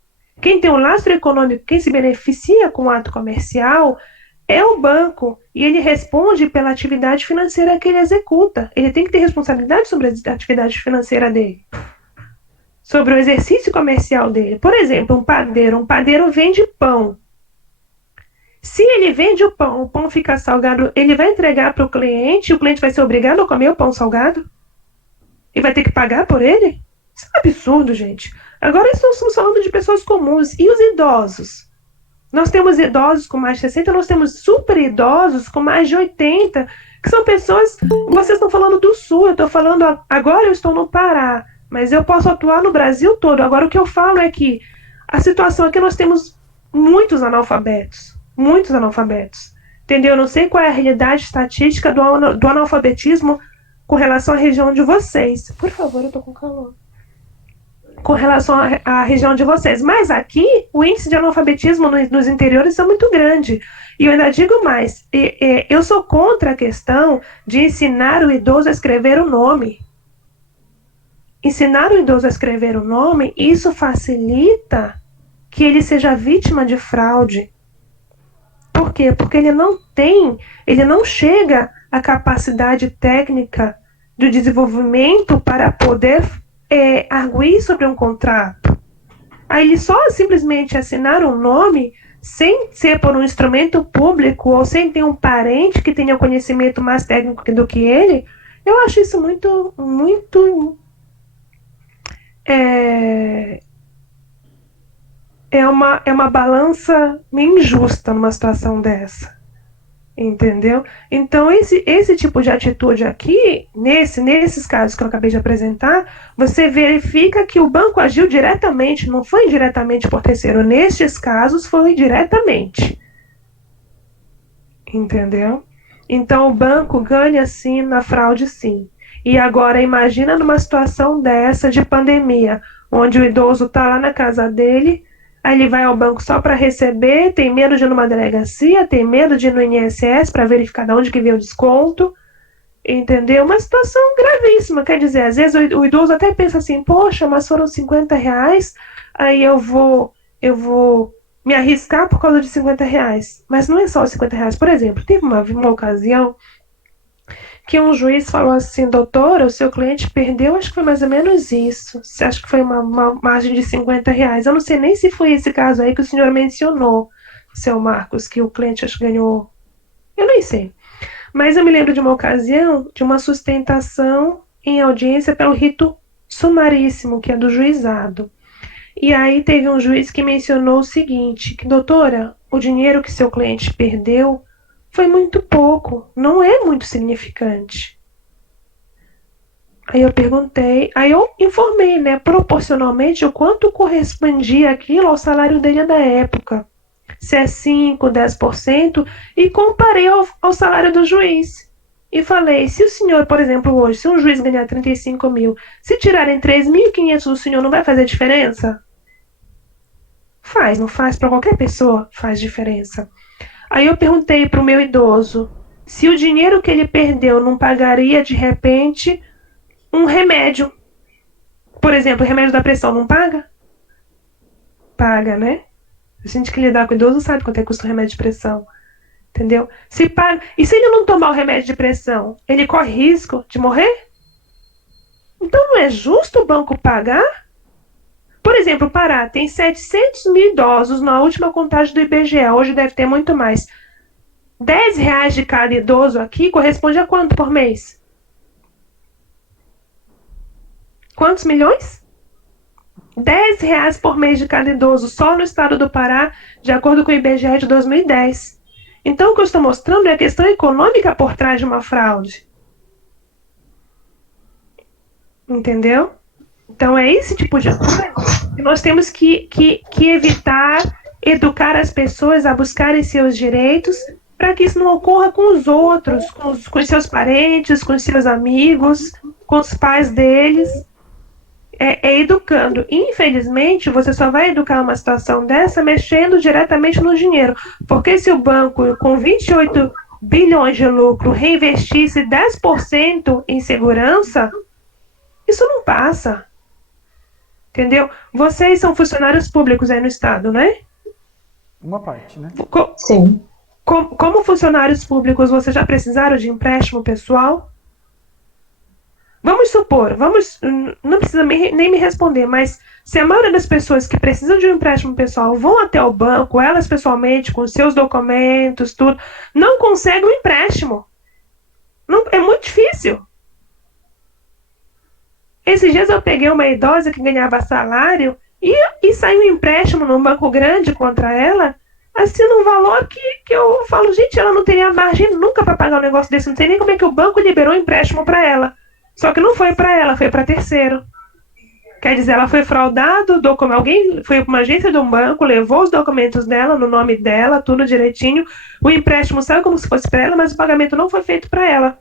Quem tem o lastro econômico, quem se beneficia com o ato comercial é o banco, e ele responde pela atividade financeira que ele executa. Ele tem que ter responsabilidade sobre a atividade financeira dele, sobre o exercício comercial dele. Por exemplo, um padeiro vende pão. Se ele vende o pão fica salgado, ele vai entregar para o cliente vai ser obrigado a comer o pão salgado? E vai ter que pagar por ele? Isso é um absurdo, gente. Agora estamos falando de pessoas comuns. E os idosos? Nós temos idosos com mais de 60, nós temos super idosos com mais de 80, que são pessoas... Vocês estão falando do Sul, eu estou falando... Agora eu estou no Pará, mas eu posso atuar no Brasil todo. Agora o que eu falo é que a situação aqui nós temos muitos analfabetos. Entendeu? Eu não sei qual é a realidade estatística do analfabetismo com relação à região de vocês. Por favor, eu estou com calor. Com relação à região de vocês. Mas aqui, o índice de analfabetismo nos interiores é muito grande. E eu ainda digo mais, eu sou contra a questão de ensinar o idoso a escrever o nome. Ensinar o idoso a escrever o nome, isso facilita que ele seja vítima de fraude. Por quê? Porque ele não chega à capacidade técnica do desenvolvimento para poder arguir sobre um contrato. Aí ele só simplesmente assinar um nome sem ser por um instrumento público ou sem ter um parente que tenha conhecimento mais técnico do que ele, eu acho isso muito é uma balança meio injusta numa situação dessa. Entendeu? Então, esse tipo de atitude aqui, nesses casos que eu acabei de apresentar, você verifica que o banco agiu diretamente, não foi indiretamente por terceiro. Nestes casos, foi diretamente. Entendeu? Então, o banco ganha sim na fraude, sim. E agora, imagina numa situação dessa de pandemia, onde o idoso está lá na casa dele, aí ele vai ao banco só para receber, tem medo de ir numa delegacia, tem medo de ir no INSS para verificar de onde que veio o desconto, entendeu? Uma situação gravíssima, quer dizer, às vezes o idoso até pensa assim, poxa, mas foram R$50, aí eu vou me arriscar por causa de R$50. Mas não é só os R$50. Por exemplo, teve uma ocasião que um juiz falou assim, doutora, o seu cliente perdeu, acho que foi mais ou menos isso. Acho que foi uma margem de R$50. Eu não sei nem se foi esse caso aí que o senhor mencionou, seu Marcos, que o cliente acho que ganhou. Eu nem sei. Mas eu me lembro de uma ocasião de uma sustentação em audiência pelo rito sumaríssimo, que é do juizado. E aí teve um juiz que mencionou o seguinte, que, doutora, o dinheiro que seu cliente perdeu foi muito pouco, não é muito significante. Aí eu perguntei, aí eu informei, né, proporcionalmente o quanto correspondia aquilo ao salário dele da época. Se é 5%, 10%, e comparei ao salário do juiz. E falei, se o senhor, por exemplo, hoje, se um juiz ganhar 35 mil, se tirarem 3.500 do senhor, não vai fazer diferença? Faz, não faz? Para qualquer pessoa faz diferença. Aí eu perguntei para o meu idoso, se o dinheiro que ele perdeu não pagaria, de repente, um remédio. Por exemplo, o remédio da pressão não paga? Paga, né? A gente que lidar com idoso sabe quanto é que custa o remédio de pressão. Entendeu? Se paga. E se ele não tomar o remédio de pressão, ele corre risco de morrer? Então não é justo o banco pagar? Por exemplo, o Pará tem 700 mil idosos na última contagem do IBGE. Hoje deve ter muito mais. R$ 10 de cada idoso aqui corresponde a quanto por mês? Quantos milhões? R$ 10 por mês de cada idoso, só no estado do Pará, de acordo com o IBGE de 2010. Então, o que eu estou mostrando é a questão econômica por trás de uma fraude. Entendeu? Então, é esse tipo de coisa que nós temos que evitar, educar as pessoas a buscarem seus direitos, para que isso não ocorra com os outros, com os seus parentes, com os seus amigos, com os pais deles. É educando. Infelizmente, você só vai educar uma situação dessa mexendo diretamente no dinheiro. Porque se o banco, com 28 bilhões de lucro, reinvestisse 10% em segurança, isso não passa. Entendeu? Vocês são funcionários públicos aí no estado, né? Uma parte, né? Sim. Como funcionários públicos, vocês já precisaram de empréstimo pessoal? Vamos supor, não precisa nem me responder, mas se a maioria das pessoas que precisam de um empréstimo pessoal vão até o banco, elas pessoalmente, com seus documentos, tudo, não conseguem um empréstimo. Não, é muito difícil. Esses dias eu peguei uma idosa que ganhava salário e saiu um empréstimo num banco grande contra ela, assim, num valor que eu falo, gente, ela não teria margem nunca para pagar um negócio desse, não sei nem como é que o banco liberou um empréstimo para ela. Só que não foi para ela, foi para terceiro. Quer dizer, ela foi fraudada, alguém foi para uma agência de um banco, levou os documentos dela, no nome dela, tudo direitinho. O empréstimo saiu como se fosse para ela, mas o pagamento não foi feito para ela.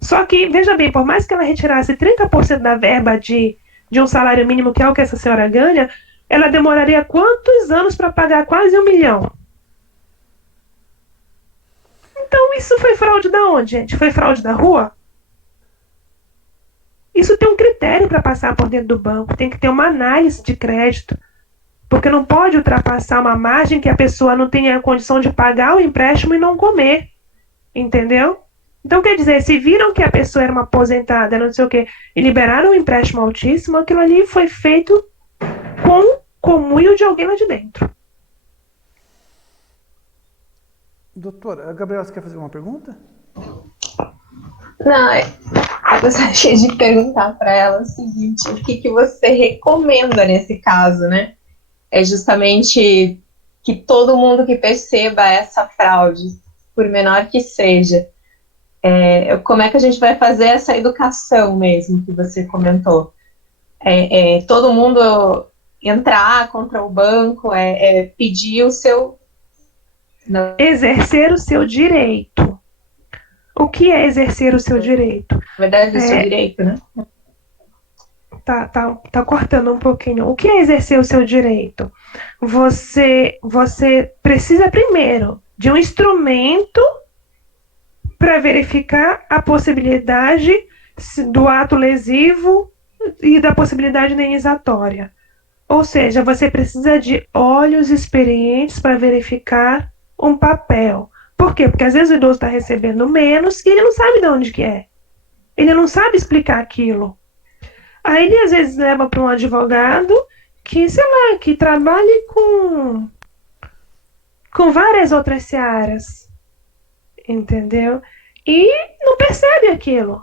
Só que, veja bem, por mais que ela retirasse 30% da verba de um salário mínimo, que é o que essa senhora ganha, ela demoraria quantos anos para pagar quase 1 milhão? Então, isso foi fraude da onde, gente? Foi fraude da rua? Isso tem um critério para passar por dentro do banco, tem que ter uma análise de crédito, porque não pode ultrapassar uma margem que a pessoa não tenha a condição de pagar o empréstimo e não comer, entendeu? Então, quer dizer, se viram que a pessoa era uma aposentada, não sei o quê, e liberaram um empréstimo altíssimo, aquilo ali foi feito com o conluio de alguém lá de dentro. Doutora, a Gabriela, você quer fazer uma pergunta? Não, eu gostaria de perguntar para ela o seguinte: o que você recomenda nesse caso, né? É justamente que todo mundo que perceba essa fraude, por menor que seja, como é que a gente vai fazer essa educação mesmo que você comentou? Todo mundo entrar contra o banco, pedir o seu... Não. Exercer o seu direito. O que é exercer o seu direito? Na verdade, o seu direito, né? Tá cortando um pouquinho. O que é exercer o seu direito? Você precisa primeiro de um instrumento para verificar a possibilidade do ato lesivo e da possibilidade indenizatória. Ou seja, você precisa de olhos experientes para verificar um papel. Por quê? Porque às vezes o idoso está recebendo menos e ele não sabe de onde que é. Ele não sabe explicar aquilo. Aí ele às vezes leva para um advogado que, sei lá, que trabalhe com várias outras searas. Entendeu? E não percebe aquilo.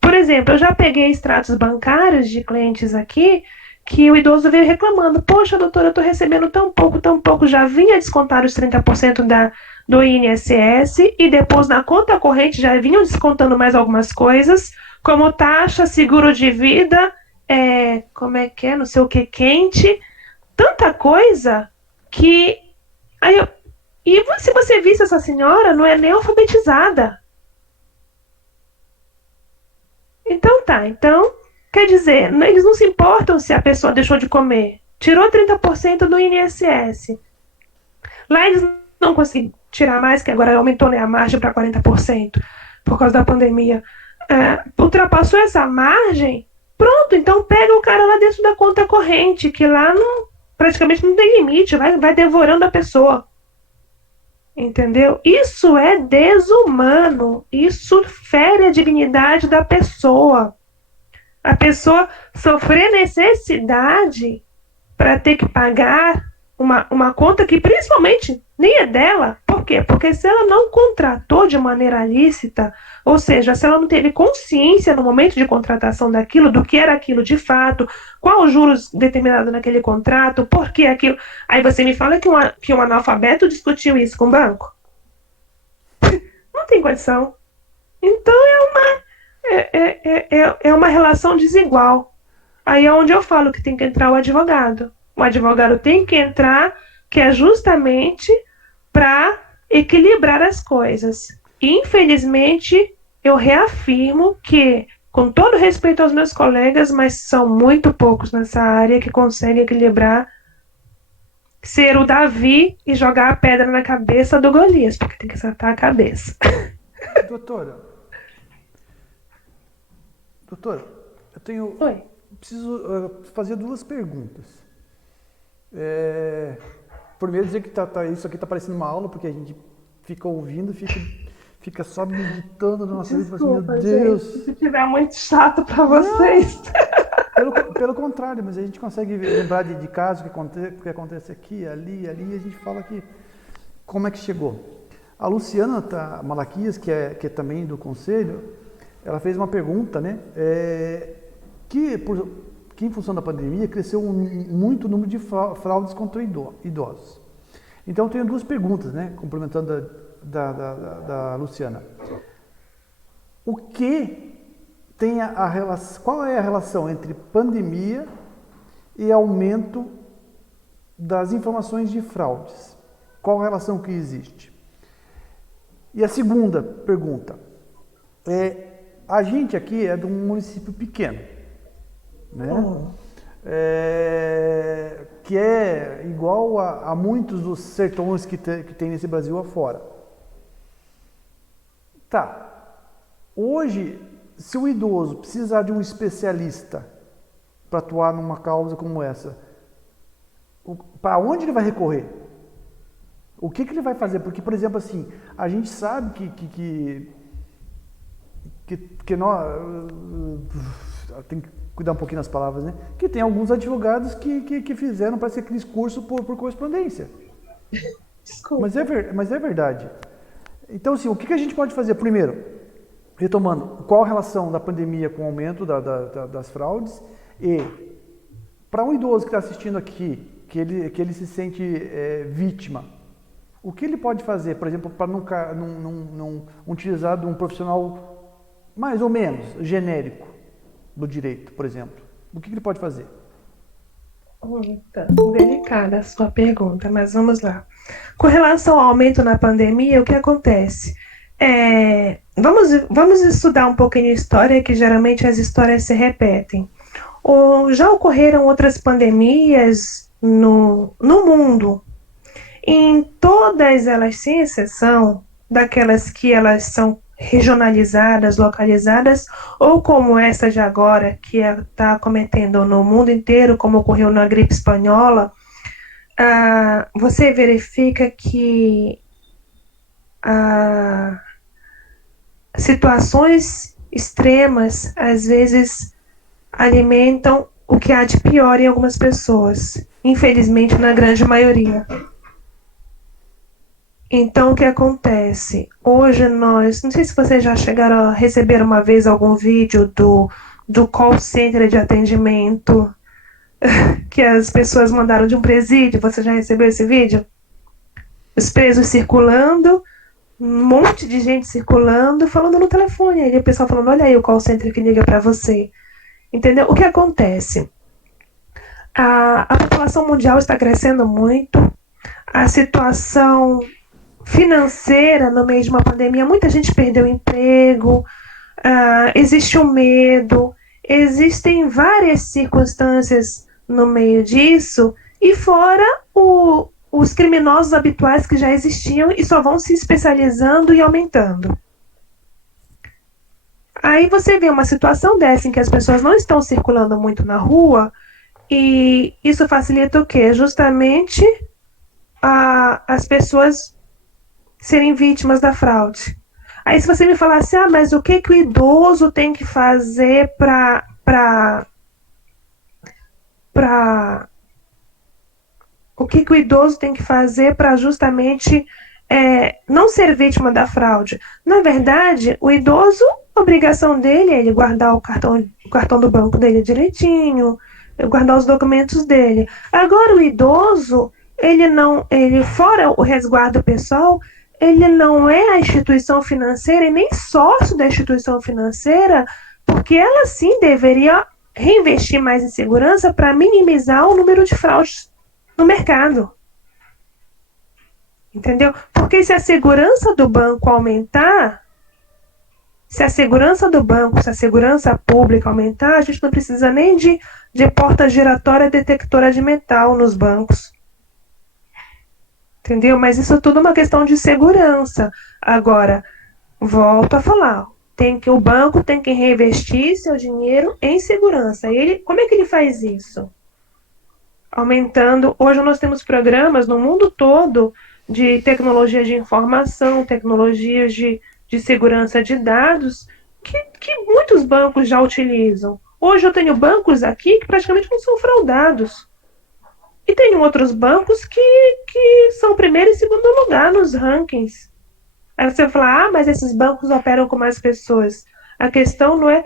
Por exemplo, eu já peguei extratos bancários de clientes aqui que o idoso veio reclamando: poxa, doutora, eu estou recebendo tão pouco, já vinha descontar os 30% do INSS e depois na conta corrente já vinham descontando mais algumas coisas, como taxa, seguro de vida, não sei o que, quente, tanta coisa que... se você visse essa senhora, não é nem alfabetizada. Então, quer dizer, eles não se importam se a pessoa deixou de comer. Tirou 30% do INSS. Lá eles não conseguem tirar mais, que agora aumentou, né, a margem para 40% por causa da pandemia. Ultrapassou essa margem, pronto, então pega o cara lá dentro da conta corrente, que lá praticamente não tem limite, vai devorando a pessoa. Entendeu? Isso é desumano, isso fere a dignidade da pessoa. A pessoa sofrer necessidade para ter que pagar uma conta que principalmente nem é dela. Por quê? Porque se ela não contratou de maneira lícita, ou seja, se ela não teve consciência no momento de contratação daquilo, do que era aquilo de fato, qual os juros determinado naquele contrato, por que aquilo. Aí você me fala que um analfabeto discutiu isso com o banco? Não tem condição. Então é uma relação desigual. Aí é onde eu falo que tem que entrar o advogado. O advogado tem que entrar, que é justamente para equilibrar as coisas. Infelizmente, eu reafirmo que, com todo respeito aos meus colegas, mas são muito poucos nessa área que conseguem equilibrar, ser o Davi e jogar a pedra na cabeça do Golias, porque tem que acertar a cabeça. Doutora, Oi. Preciso fazer duas perguntas. Primeiro dizer que isso aqui está parecendo uma aula, porque a gente fica ouvindo, fica só meditando na nossa vida, Desculpa, meu Deus. gente, se estiver muito chato para vocês. Pelo contrário, mas a gente consegue lembrar de casos que acontece aqui, ali, a gente fala que como é que chegou. A Luciana Malaquias, que é também do Conselho, ela fez uma pergunta, né? Que em função da pandemia cresceu muito o número de fraudes contra idosos. Então eu tenho duas perguntas, né? Complementando da Luciana. O que tem qual é a relação entre pandemia e aumento das informações de fraudes? Qual a relação que existe? E a segunda pergunta, a gente aqui é de um município pequeno, né? Que é igual a muitos dos sertões que tem nesse Brasil afora. Tá, hoje, se o idoso precisar de um especialista para atuar numa causa como essa, para onde ele vai recorrer? O que ele vai fazer? Porque, por exemplo, assim, a gente sabe que nós tem que cuidar um pouquinho das palavras, né? Que tem alguns advogados que fizeram para ser aquele curso por correspondência. Desculpa. Mas é verdade. Então, assim, o que a gente pode fazer? Primeiro, retomando, qual a relação da pandemia com o aumento das fraudes? E para um idoso que está assistindo aqui, que ele se sente vítima, o que ele pode fazer, por exemplo, para não utilizar de um profissional mais ou menos genérico do direito, por exemplo? O que ele pode fazer? Delicada a sua pergunta, mas vamos lá. Com relação ao aumento na pandemia, o que acontece? Vamos estudar um pouquinho a história, que geralmente as histórias se repetem. Já ocorreram outras pandemias no mundo. Em todas elas, sem exceção, daquelas que elas são regionalizadas, localizadas, ou como essa de agora, que está cometendo no mundo inteiro, como ocorreu na gripe espanhola, você verifica que situações extremas, às vezes, alimentam o que há de pior em algumas pessoas, infelizmente, na grande maioria. Então, o que acontece? Hoje não sei se vocês já chegaram a receber uma vez algum vídeo do call center de atendimento que as pessoas mandaram de um presídio. Você já recebeu esse vídeo? Os presos circulando, um monte de gente circulando, falando no telefone. Aí o pessoal falando, olha aí o call center que liga para você. Entendeu? O que acontece? A população mundial está crescendo muito, a situação financeira no meio de uma pandemia, muita gente perdeu o emprego, existe um medo, existem várias circunstâncias no meio disso, e fora os criminosos habituais que já existiam e só vão se especializando e aumentando. Aí você vê uma situação dessa em que as pessoas não estão circulando muito na rua e isso facilita o quê? Justamente as pessoas serem vítimas da fraude. Aí se você me falasse, mas o que o idoso tem que fazer o que o idoso tem que fazer para justamente não ser vítima da fraude? Na verdade, o idoso, a obrigação dele é ele guardar o cartão do banco dele direitinho, guardar os documentos dele. Agora, o idoso, ele fora o resguardo pessoal, ele não é a instituição financeira e nem sócio da instituição financeira, porque ela sim deveria reinvestir mais em segurança para minimizar o número de fraudes no mercado. Entendeu? Porque se a segurança do banco aumentar, se a segurança do banco, se a segurança pública aumentar, a gente não precisa nem de porta giratória detectora de metal nos bancos. Entendeu? Mas isso tudo é uma questão de segurança. Agora, volto a falar, o banco tem que reinvestir seu dinheiro em segurança. Como é que ele faz isso? Aumentando. Hoje nós temos programas no mundo todo de tecnologia de informação, tecnologias de segurança de dados, que muitos bancos já utilizam. Hoje eu tenho bancos aqui que praticamente não são fraudados. E tem outros bancos que são primeiro e segundo lugar nos rankings. Aí você vai falar, mas esses bancos operam com mais pessoas. A questão não é...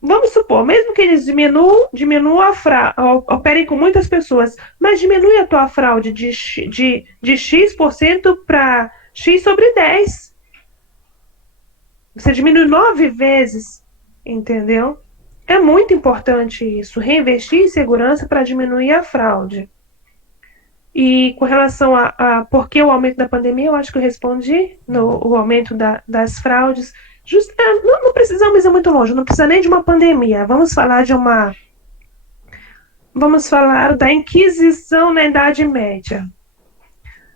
Vamos supor, mesmo que eles diminuam operem com muitas pessoas, mas diminui a tua fraude de X% para X sobre 10. Você diminui 9 vezes, entendeu? É muito importante isso, reinvestir em segurança para diminuir a fraude. E com relação a por que o aumento da pandemia, eu acho que eu respondi o aumento das fraudes. Não precisamos ir muito longe, não precisa nem de uma pandemia. Vamos falar da Inquisição na Idade Média.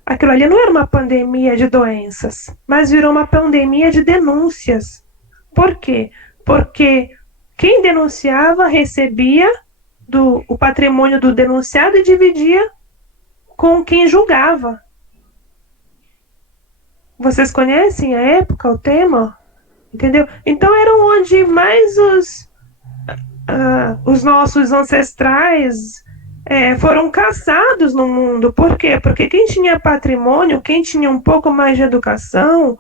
Aquilo ali não era uma pandemia de doenças, mas virou uma pandemia de denúncias. Por quê? Porque quem denunciava recebia o patrimônio do denunciado e dividia com quem julgava. Vocês conhecem a época, o tema? Entendeu? Então eram onde mais os nossos ancestrais foram caçados no mundo. Por quê? Porque quem tinha patrimônio, quem tinha um pouco mais de educação,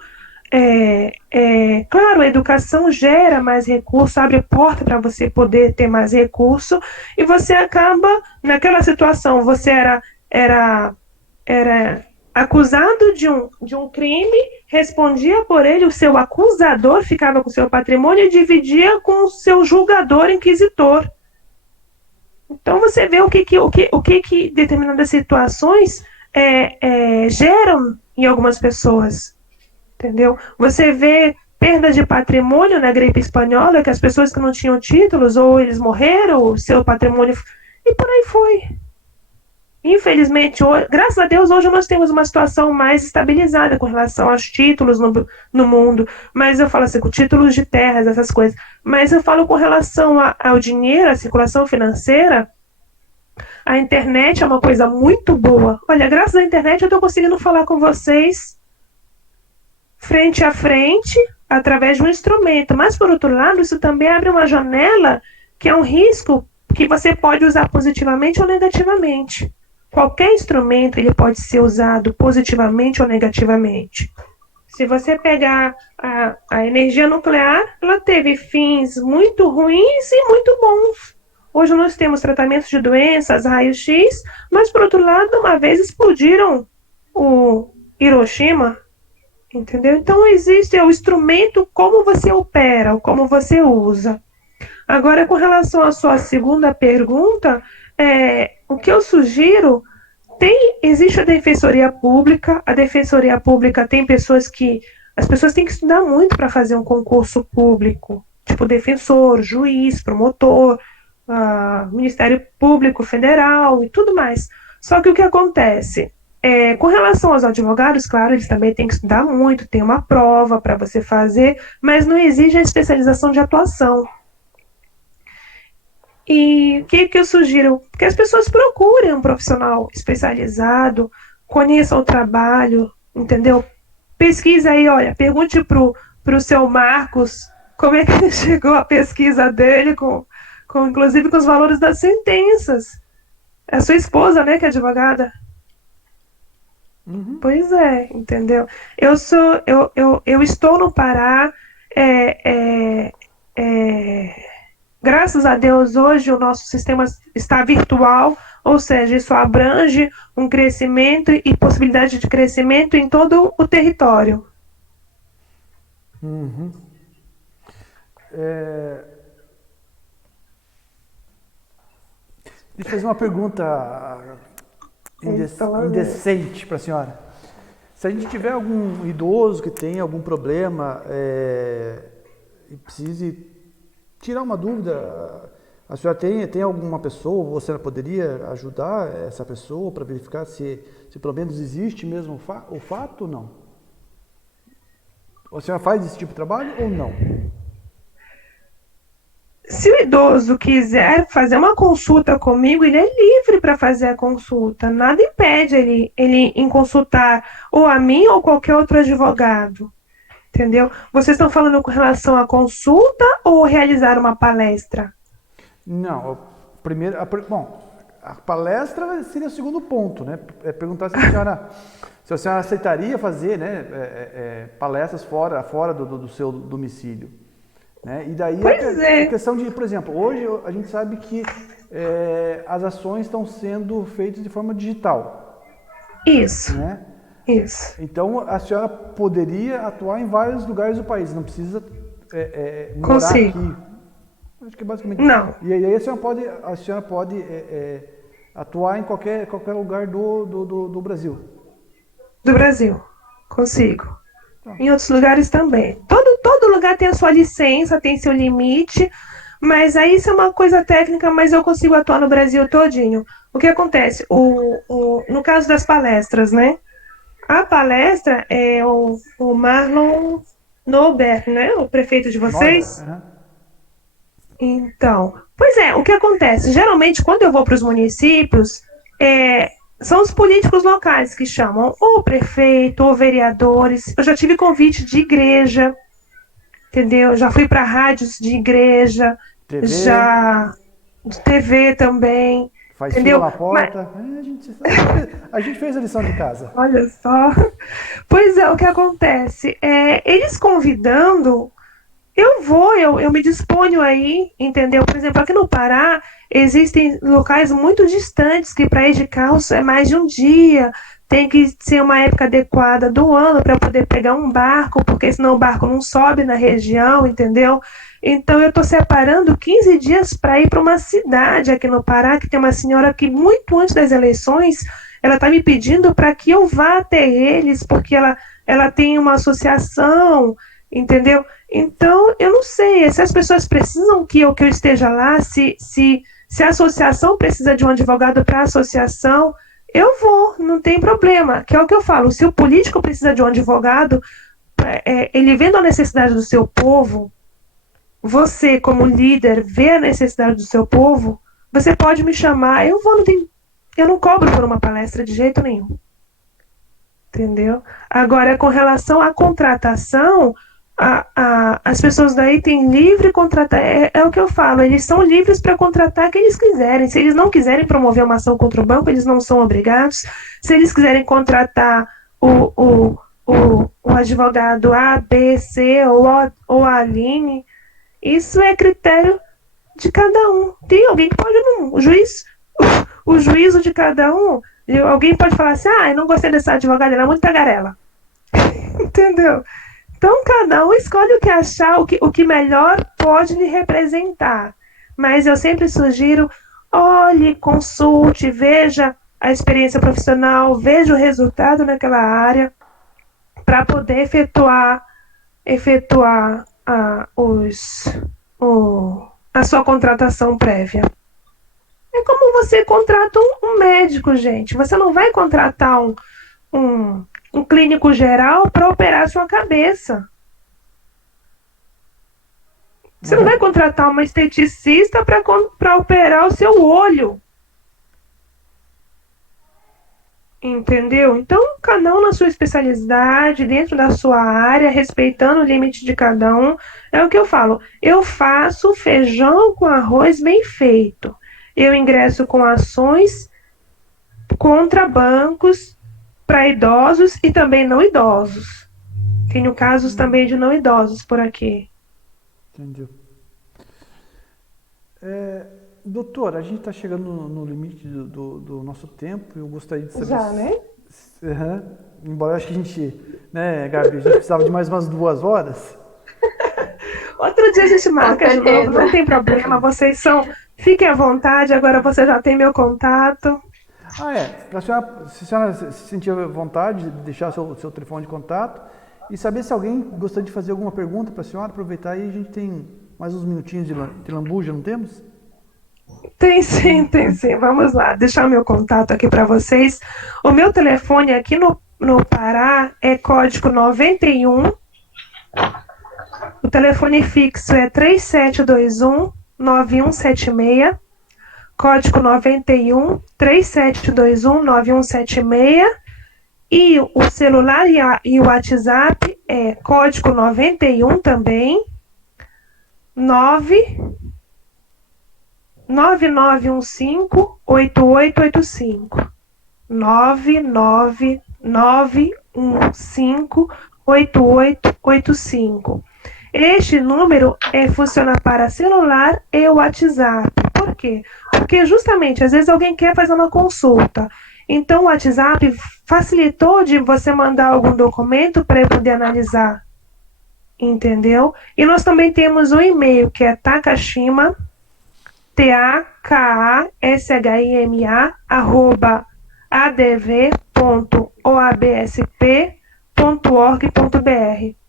claro, a educação gera mais recurso, abre porta para você poder ter mais recurso, e você acaba, naquela situação, você era acusado de um crime, respondia por ele, o seu acusador ficava com o seu patrimônio e dividia com o seu julgador inquisitor. Então você vê o que determinadas situações geram em algumas pessoas. Entendeu? Você vê perda de patrimônio na gripe espanhola, que as pessoas que não tinham títulos, ou eles morreram, ou seu patrimônio... E por aí foi. Infelizmente, graças a Deus, hoje nós temos uma situação mais estabilizada com relação aos títulos no mundo. Mas eu falo assim, com títulos de terras, essas coisas. Mas eu falo com relação ao dinheiro, à circulação financeira. A internet é uma coisa muito boa. Olha, graças à internet eu estou conseguindo falar com vocês frente a frente, através de um instrumento. Mas, por outro lado, isso também abre uma janela que é um risco que você pode usar positivamente ou negativamente. Qualquer instrumento ele pode ser usado positivamente ou negativamente. Se você pegar a energia nuclear, ela teve fins muito ruins e muito bons. Hoje nós temos tratamentos de doenças, raio-x, mas, por outro lado, uma vez explodiram o Hiroshima. Entendeu? Então, existe o instrumento, como você opera, como você usa. Agora, com relação à sua segunda pergunta, o que eu sugiro, existe a Defensoria Pública. A Defensoria Pública tem as pessoas têm que estudar muito para fazer um concurso público, tipo defensor, juiz, promotor, Ministério Público Federal e tudo mais. Só que o que acontece? Com relação aos advogados, claro, eles também têm que estudar muito, tem uma prova para você fazer, mas não exige a especialização de atuação. E o que eu sugiro? Que as pessoas procurem um profissional especializado, conheçam o trabalho, entendeu? Pesquisa aí, olha, pergunte pro seu Marcos como é que ele chegou à pesquisa dele, inclusive com os valores das sentenças. É a sua esposa, né, que é advogada? Pois é, entendeu? Eu estou no Pará, é, é, é, graças a Deus, hoje o nosso sistema está virtual, ou seja, isso abrange um crescimento e possibilidade de crescimento em todo o território. Deixa eu fazer uma pergunta indecente para a senhora. Se a gente tiver algum idoso que tem algum problema e precise tirar uma dúvida, a senhora tem alguma pessoa, você poderia ajudar essa pessoa para verificar se pelo menos existe mesmo o fato ou não? A senhora faz esse tipo de trabalho ou não? Se o idoso quiser fazer uma consulta comigo, ele é livre para fazer a consulta. Nada impede ele em consultar ou a mim ou qualquer outro advogado. Entendeu? Vocês estão falando com relação à consulta ou realizar uma palestra? Não, primeiro, a palestra seria o segundo ponto, né? É perguntar se a senhora aceitaria fazer, né, palestras fora do seu domicílio. Né? E daí a questão de, por exemplo, hoje a gente sabe que as ações estão sendo feitas de forma digital. Isso. Né? Isso. Então a senhora poderia atuar em vários lugares do país, não precisa morar Consigo. aqui. Acho que basicamente. Não. E aí a senhora pode atuar em qualquer lugar do Brasil. Do Brasil. Consigo. Em outros lugares também. Todo lugar tem a sua licença, tem seu limite, mas aí isso é uma coisa técnica, mas eu consigo atuar no Brasil todinho. O que acontece? No caso das palestras, né? A palestra é o Marlon Norbert, né? O prefeito de vocês. Uhum. Então, pois é, o que acontece? Geralmente, quando eu vou para os municípios, são os políticos locais que chamam, ou prefeito, ou vereadores. Eu já tive convite de igreja, entendeu? Já fui para rádios de igreja, TV. já de TV também. Faz entendeu? fila na porta. A gente fez a lição de casa. Olha só. Pois é, o que acontece? Eles convidando, eu me disponho aí, entendeu? Por exemplo, aqui no Pará, existem locais muito distantes que para ir de carro é mais de um dia. Tem que ser uma época adequada do ano para poder pegar um barco, porque senão o barco não sobe na região, entendeu? Então eu estou separando 15 dias para ir para uma cidade aqui no Pará, que tem uma senhora que muito antes das eleições, ela está me pedindo para que eu vá até eles, porque ela tem uma associação, entendeu? Então, eu não sei, se as pessoas precisam que eu esteja lá, se a associação precisa de um advogado para a associação, eu vou, não tem problema. Que é o que eu falo, se o político precisa de um advogado, ele vendo a necessidade do seu povo, você, como líder, vê a necessidade do seu povo, você pode me chamar, eu não cobro por uma palestra de jeito nenhum. Entendeu? Agora, com relação à contratação, as pessoas daí têm livre contratar, é o que eu falo, eles são livres para contratar quem eles quiserem. Se eles não quiserem promover uma ação contra o banco, eles não são obrigados. Se eles quiserem contratar o advogado A, B, C ou a Aline, isso é critério de cada um. Tem alguém que pode não. O juízo de cada um, alguém pode falar assim, eu não gostei dessa advogada, ela é muito tagarela. Entendeu? Então, cada um escolhe o que achar, o que melhor pode lhe representar. Mas eu sempre sugiro, olhe, consulte, veja a experiência profissional, veja o resultado naquela área, para poder efetuar a sua contratação prévia. É como você contrata um médico, gente. Você não vai contratar um clínico geral para operar a sua cabeça. Você não vai contratar uma esteticista para operar o seu olho. Entendeu? Então, cada um na sua especialidade, dentro da sua área, respeitando o limite de cada um. É o que eu falo. Eu faço feijão com arroz bem feito. Eu ingresso com ações contra bancos para idosos e também não idosos. Tenho casos também de não idosos por aqui. Entendi. Doutor, a gente está chegando no limite do nosso tempo. Eu gostaria de saber. Já, né? Uhum. Embora eu acho que a gente, né, Gabi, a gente precisava de mais umas 2 horas. Outro dia a gente marca de novo, não tem problema. Vocês são. Fiquem à vontade, agora você já tem meu contato. Se a senhora se sentir à vontade de deixar seu telefone de contato e saber se alguém gostaria de fazer alguma pergunta para a senhora, aproveitar aí, a gente tem mais uns minutinhos de lambuja, não temos? Tem sim, tem sim. Vamos lá, deixar o meu contato aqui para vocês. O meu telefone aqui no Pará é código 91. O telefone fixo é 3721-9176. Código 91 3721-9176. E o celular e o WhatsApp é código 91 também. 9915-8885. 99915-8885. Este número funciona para celular e WhatsApp. Por quê? Porque justamente, às vezes alguém quer fazer uma consulta. Então, o WhatsApp facilitou de você mandar algum documento para ele poder analisar. Entendeu? E nós também temos um e-mail que é Takashima, TAKASHIMA, @adv.oabsp.org.br.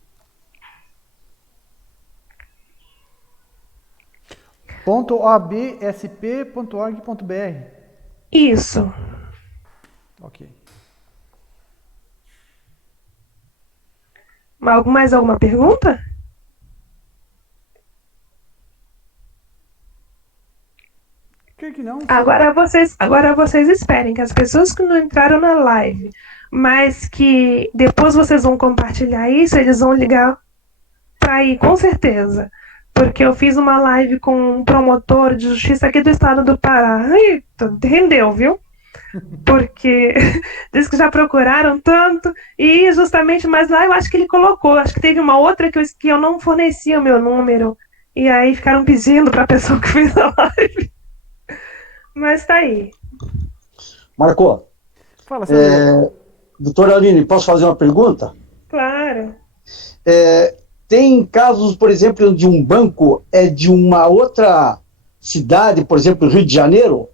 .absp.org.br. Isso. Ok. Mais alguma pergunta? Creio que não. Agora vocês esperem que as pessoas que não entraram na live, mas que depois vocês vão compartilhar isso, eles vão ligar para ir, com certeza. Porque eu fiz uma live com um promotor de justiça aqui do estado do Pará. Eita, rendeu, viu? Porque diz que já procuraram tanto. E justamente, mas lá eu acho que ele colocou. Acho que teve uma outra que eu não fornecia o meu número. E aí ficaram pedindo para a pessoa que fez a live. Mas tá aí. Marcou. Fala, senhor. Doutora Aline, posso fazer uma pergunta? Claro. Tem casos, por exemplo, de um banco de uma outra cidade, por exemplo, Rio de Janeiro,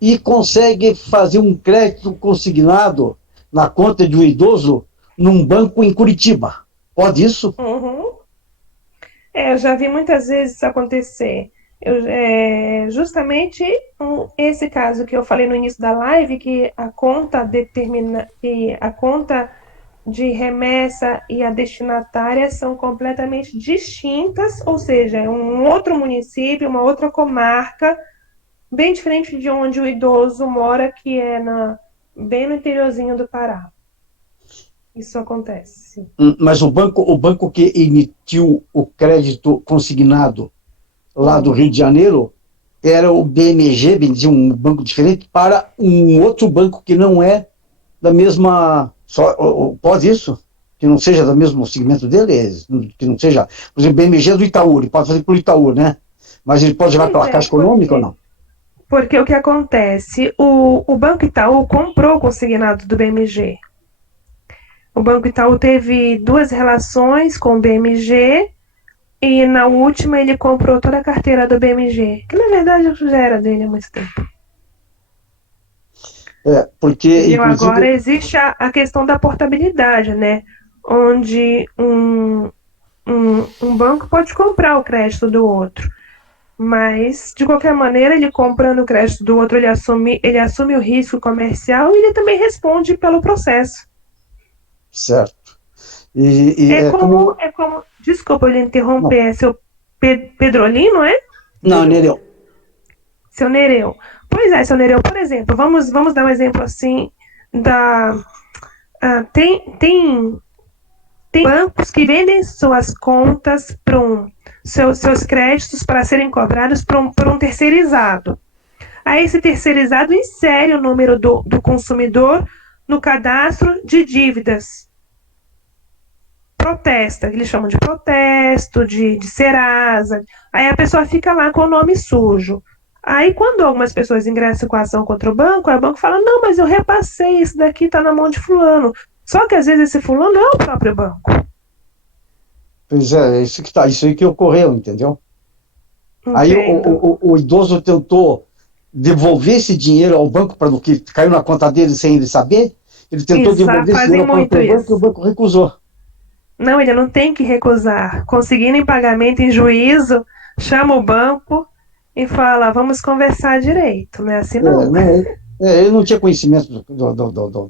e consegue fazer um crédito consignado na conta de um idoso num banco em Curitiba. Pode isso? Uhum. Eu já vi muitas vezes isso acontecer. Justamente esse caso que eu falei no início da live, que a conta de remessa e a destinatária são completamente distintas, ou seja, é um outro município, uma outra comarca, bem diferente de onde o idoso mora, que é bem no interiorzinho do Pará. Isso acontece. Mas o banco que emitiu o crédito consignado lá do Rio de Janeiro era o BMG, bem dizer, um banco diferente, para um outro banco que não é da mesma... pode isso? Que não seja do mesmo segmento dele? Que não seja... Por exemplo, o BMG é do Itaú, ele pode fazer pelo Itaú, né? Mas ele pode levar pela Caixa Econômica ou não? Porque o que acontece? O Banco Itaú comprou o consignado do BMG. O Banco Itaú teve 2 relações com o BMG e na última ele comprou toda a carteira do BMG, que na verdade já era dele há muito tempo. Porque... E agora existe a questão da portabilidade, né? Onde um banco pode comprar o crédito do outro. Mas, de qualquer maneira, ele comprando o crédito do outro, ele assume o risco comercial e ele também responde pelo processo. Certo. E É é como, como. é como, desculpa eu lhe Não, interromper, é seu Pedrolino, é? não, Nereu. Seu Nereu. Pois é, seu Nereu, por exemplo, vamos dar um exemplo assim da. Tem bancos que vendem suas contas seus créditos para serem cobrados por um terceirizado. Aí esse terceirizado insere o número do consumidor no cadastro de dívidas. Protesta, eles chamam de protesto, de Serasa. Aí a pessoa fica lá com o nome sujo. Aí, quando algumas pessoas ingressam com a ação contra o banco, aí o banco fala: não, mas eu repassei, isso daqui está na mão de fulano. Só que às vezes esse fulano é o próprio banco. Pois é, isso aí que ocorreu, entendeu? Aí Entendo. o idoso tentou devolver esse dinheiro ao banco, para o que caiu na conta dele sem ele saber. Ele tentou devolver esse Fazem dinheiro para muito o banco e o isso. banco recusou. Não, ele não tem que recusar. Conseguindo em pagamento em juízo, chama o banco e fala: vamos conversar direito. Não é assim, não. Né, ele não tinha conhecimento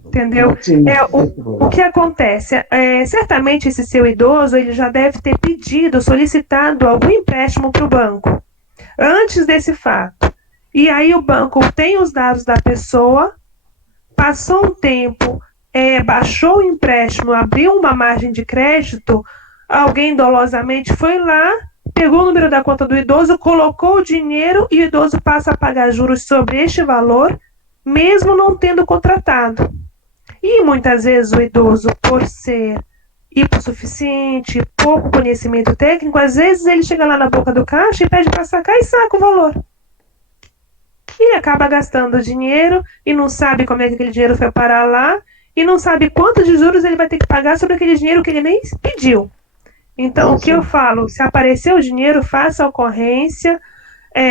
Entendeu? não tinha É, o, esse o que problema. acontece? Certamente esse seu idoso ele já deve ter pedido, solicitado algum empréstimo para o banco antes desse fato. E aí o banco tem os dados da pessoa, passou um tempo, baixou o empréstimo, abriu uma margem de crédito, alguém dolosamente foi lá, pegou o número da conta do idoso, colocou o dinheiro e o idoso passa a pagar juros sobre este valor, mesmo não tendo contratado. E muitas vezes o idoso, por ser hipossuficiente, pouco conhecimento técnico, às vezes ele chega lá na boca do caixa e pede para sacar e saca o valor. E acaba gastando dinheiro e não sabe como é que aquele dinheiro foi parar lá e não sabe quanto de juros ele vai ter que pagar sobre aquele dinheiro que ele nem pediu. Então, o que eu falo? Se aparecer o dinheiro, faça a ocorrência.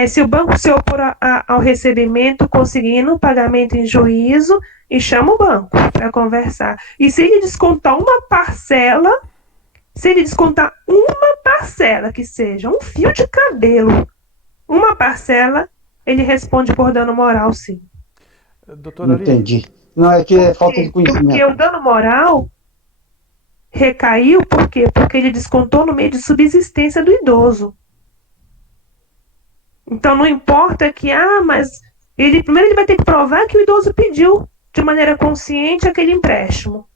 Se o banco se opor ao recebimento, conseguindo o pagamento em juízo, e chama o banco para conversar. E se ele descontar uma parcela que seja um fio de cabelo, uma parcela, ele responde por dano moral, sim. Doutora Aline, Entendi. Não, é que Por é falta de quê? Porque conhecimento. o dano moral recaiu, por quê? Porque ele descontou no meio de subsistência do idoso. Então não importa que, mas primeiro ele vai ter que provar que o idoso pediu de maneira consciente aquele empréstimo.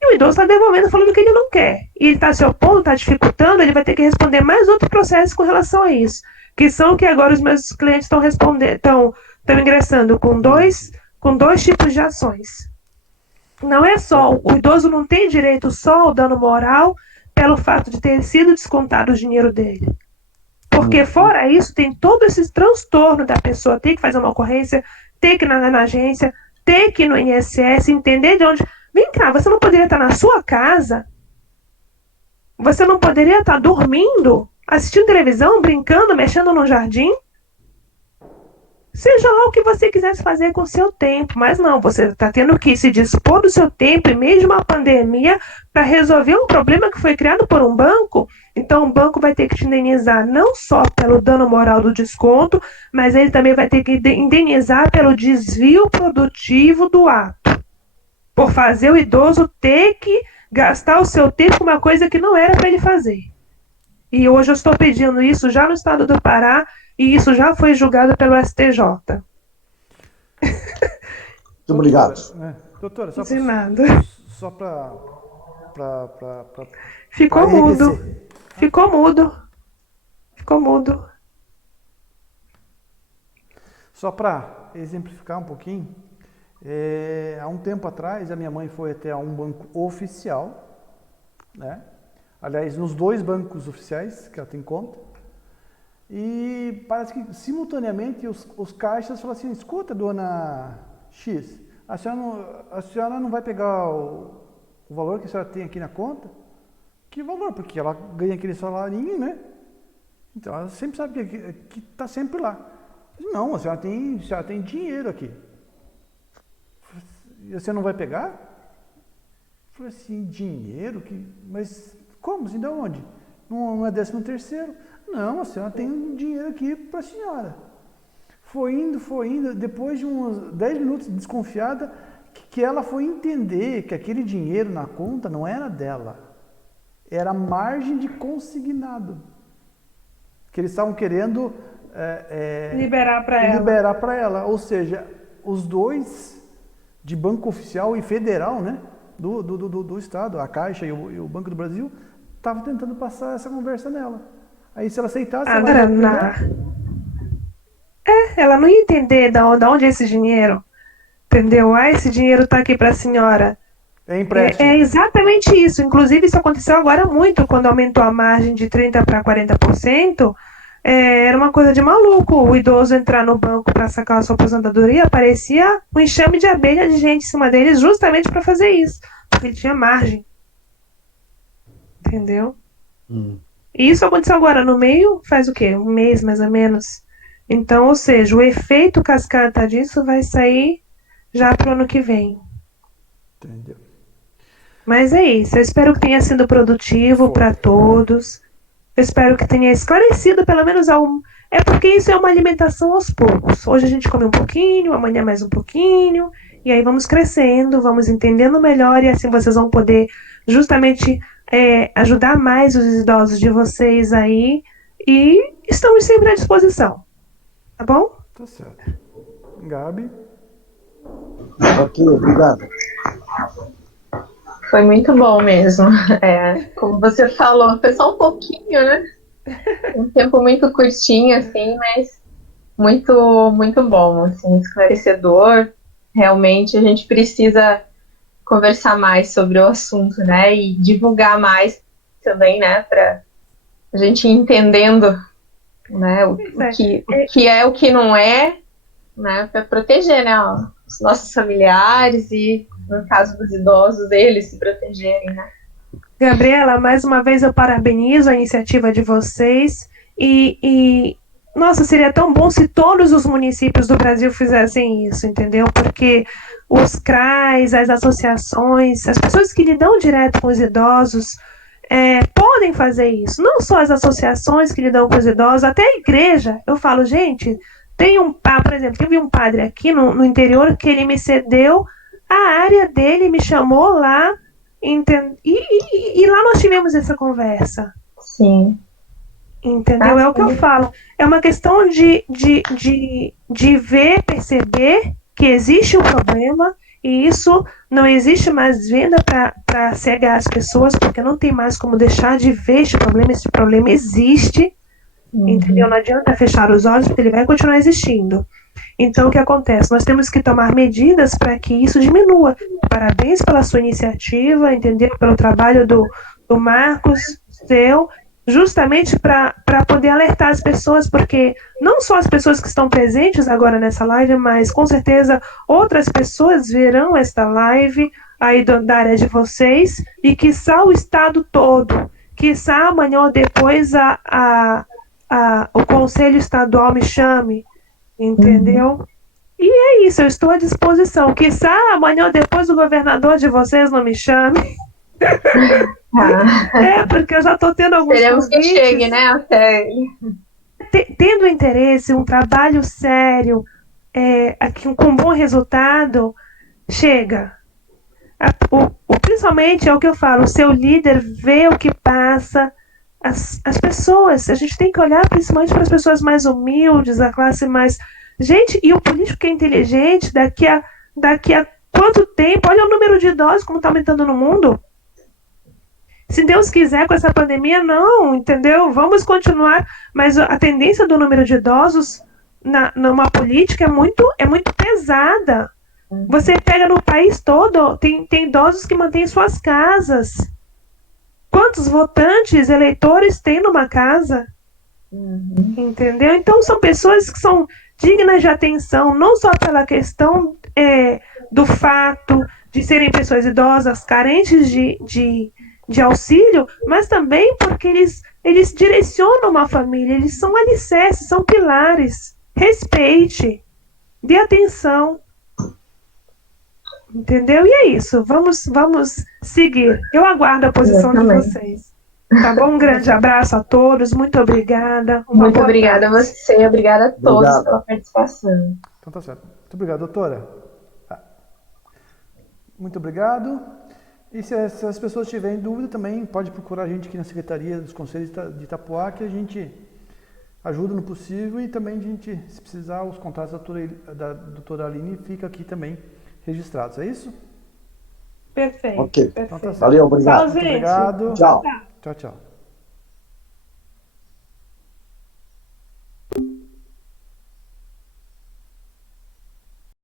E o idoso está devolvendo falando que ele não quer. E ele está se opondo, está dificultando, ele vai ter que responder mais outro processo com relação a isso. Que são que agora os meus clientes estão respondendo, estão ingressando com dois tipos de ações. Não é só, o idoso não tem direito só ao dano moral pelo fato de ter sido descontado o dinheiro dele. Porque fora isso, tem todo esse transtorno da pessoa ter que fazer uma ocorrência, ter que ir na agência, ter que ir no INSS, entender de onde. Vem cá, você não poderia estar na sua casa? Você não poderia estar dormindo, assistindo televisão, brincando, mexendo no jardim? Seja lá o que você quisesse fazer com o seu tempo, mas não, você está tendo que se dispor do seu tempo e mesmo a pandemia para resolver um problema que foi criado por um banco. Então, o banco vai ter que te indenizar não só pelo dano moral do desconto, mas ele também vai ter que indenizar pelo desvio produtivo do ato, por fazer o idoso ter que gastar o seu tempo com uma coisa que não era para ele fazer. E hoje eu estou pedindo isso já no estado do Pará e isso já foi julgado pelo STJ. Muito obrigado. Doutora, De nada. só para Ficou mudo. Ficou mudo. Ficou mudo. Só para exemplificar um pouquinho, há um tempo atrás a minha mãe foi até um banco oficial, né? Aliás, nos 2 bancos oficiais que ela tem conta, e parece que simultaneamente os caixas falam assim: escuta, dona X, a senhora não vai pegar o valor que a senhora tem aqui na conta? Que valor? Porque ela ganha aquele salarinho, né? Então ela sempre sabe que está sempre lá. Não, a senhora tem dinheiro aqui. E você não vai pegar? Eu falei assim: dinheiro? Mas como? Assim, de onde? Não é 13º? Não, a senhora tem um dinheiro aqui para a senhora. Foi indo, depois de uns 10 minutos desconfiada, que ela foi entender que aquele dinheiro na conta não era dela, era margem de consignado, que eles estavam querendo Liberar para ela. liberar para ela, ou seja, os dois de Banco Oficial e Federal, né, do Estado, a Caixa e o Banco do Brasil, estavam tentando passar essa conversa nela. Aí se ela aceitasse, ela ia pegar. Ela não ia entender da onde é esse dinheiro, entendeu? Esse dinheiro tá aqui para a senhora. É empréstimo. É exatamente isso. Inclusive, isso aconteceu agora muito, quando aumentou a margem de 30% para 40%. Era uma coisa de maluco. O idoso entrar no banco para sacar a sua aposentadoria, parecia um enxame de abelha de gente em cima deles, justamente para fazer isso, porque ele tinha margem. Entendeu? E isso aconteceu agora no meio, faz o quê? Um mês, mais ou menos. Então, ou seja, o efeito cascata disso vai sair já para o ano que vem. Entendeu? Mas é isso. Eu espero que tenha sido produtivo para todos. Eu espero que tenha esclarecido pelo menos É porque isso é uma alimentação aos poucos. Hoje a gente come um pouquinho, amanhã mais um pouquinho, e aí vamos crescendo, vamos entendendo melhor, e assim vocês vão poder justamente ajudar mais os idosos de vocês aí, e estamos sempre à disposição. Tá bom? Tá certo. Gabi? Ok, obrigado. Foi muito bom mesmo. Como você falou, foi só um pouquinho, né? Um tempo muito curtinho, assim, mas muito, muito bom, assim, esclarecedor. Realmente a gente precisa conversar mais sobre o assunto, né? E divulgar mais também, né? Para a gente ir entendendo, né? O que é, o que não é, né? Para proteger, né? Os nossos familiares e, no caso dos idosos, eles se protegerem, né? Gabriela, mais uma vez eu parabenizo a iniciativa de vocês nossa, seria tão bom se todos os municípios do Brasil fizessem isso, entendeu? Porque os CRAs, as associações, as pessoas que lidam direto com os idosos podem fazer isso. Não só as associações que lidam com os idosos, até a igreja. Eu falo, gente, por exemplo, teve um padre aqui no interior que ele me cedeu a área dele, me chamou lá, e lá nós tivemos essa conversa. Sim. Entendeu? É o que eu falo. É uma questão de ver, perceber que existe um problema, e isso não existe mais venda para cegar as pessoas, porque não tem mais como deixar de ver esse problema existe. Entendeu? Não adianta fechar os olhos, porque ele vai continuar existindo. Então, o que acontece? Nós temos que tomar medidas para que isso diminua. Parabéns pela sua iniciativa, entendeu? Pelo trabalho do Marcos, seu, justamente para poder alertar as pessoas, porque não só as pessoas que estão presentes agora nessa live, mas com certeza outras pessoas verão esta live aí da área de vocês, e quiçá o estado todo, quiçá amanhã ou depois o Conselho Estadual me chame, entendeu? E é isso, eu estou à disposição. Quiçá amanhã ou depois o governador de vocês não me chame. Porque eu já estou tendo alguns Esperemos convites. que chegue, né, até ele. Tendo interesse, um trabalho sério, aqui, com bom resultado, chega. Principalmente é o que eu falo, o seu líder vê o que passa. As pessoas, a gente tem que olhar principalmente para as pessoas mais humildes, a classe mais... Gente, e o político que é inteligente, daqui a quanto tempo, olha o número de idosos como está aumentando no mundo. Se Deus quiser, com essa pandemia, não, entendeu? Vamos continuar, mas a tendência do número de idosos numa política é muito pesada. Você pega no país todo, tem idosos que mantêm suas casas. Quantos votantes, eleitores tem numa casa? Entendeu? Então são pessoas que são dignas de atenção, não só pela questão do fato de serem pessoas idosas, carentes de auxílio, mas também porque eles direcionam uma família, eles são alicerces, são pilares. Respeite, dê atenção. Entendeu? E é isso. Vamos seguir. Eu aguardo a posição de vocês. Tá bom? Um grande abraço a todos, muito obrigada. Uma Muito boa obrigada a tarde. você, obrigada a todos Obrigado. pela participação. Então tá certo. Muito obrigado, doutora. Ah, muito obrigado. E se as pessoas tiverem dúvida também, pode procurar a gente aqui na Secretaria dos Conselhos de Itapoá, que a gente ajuda no possível e também a gente, se precisar, os contatos da doutora Aline ficam aqui também registrados. É isso? Perfeito. Ok. Então tá Perfeito. certo. Valeu, obrigado. Tchau, Muito gente. obrigado. Tchau. Tchau, tchau.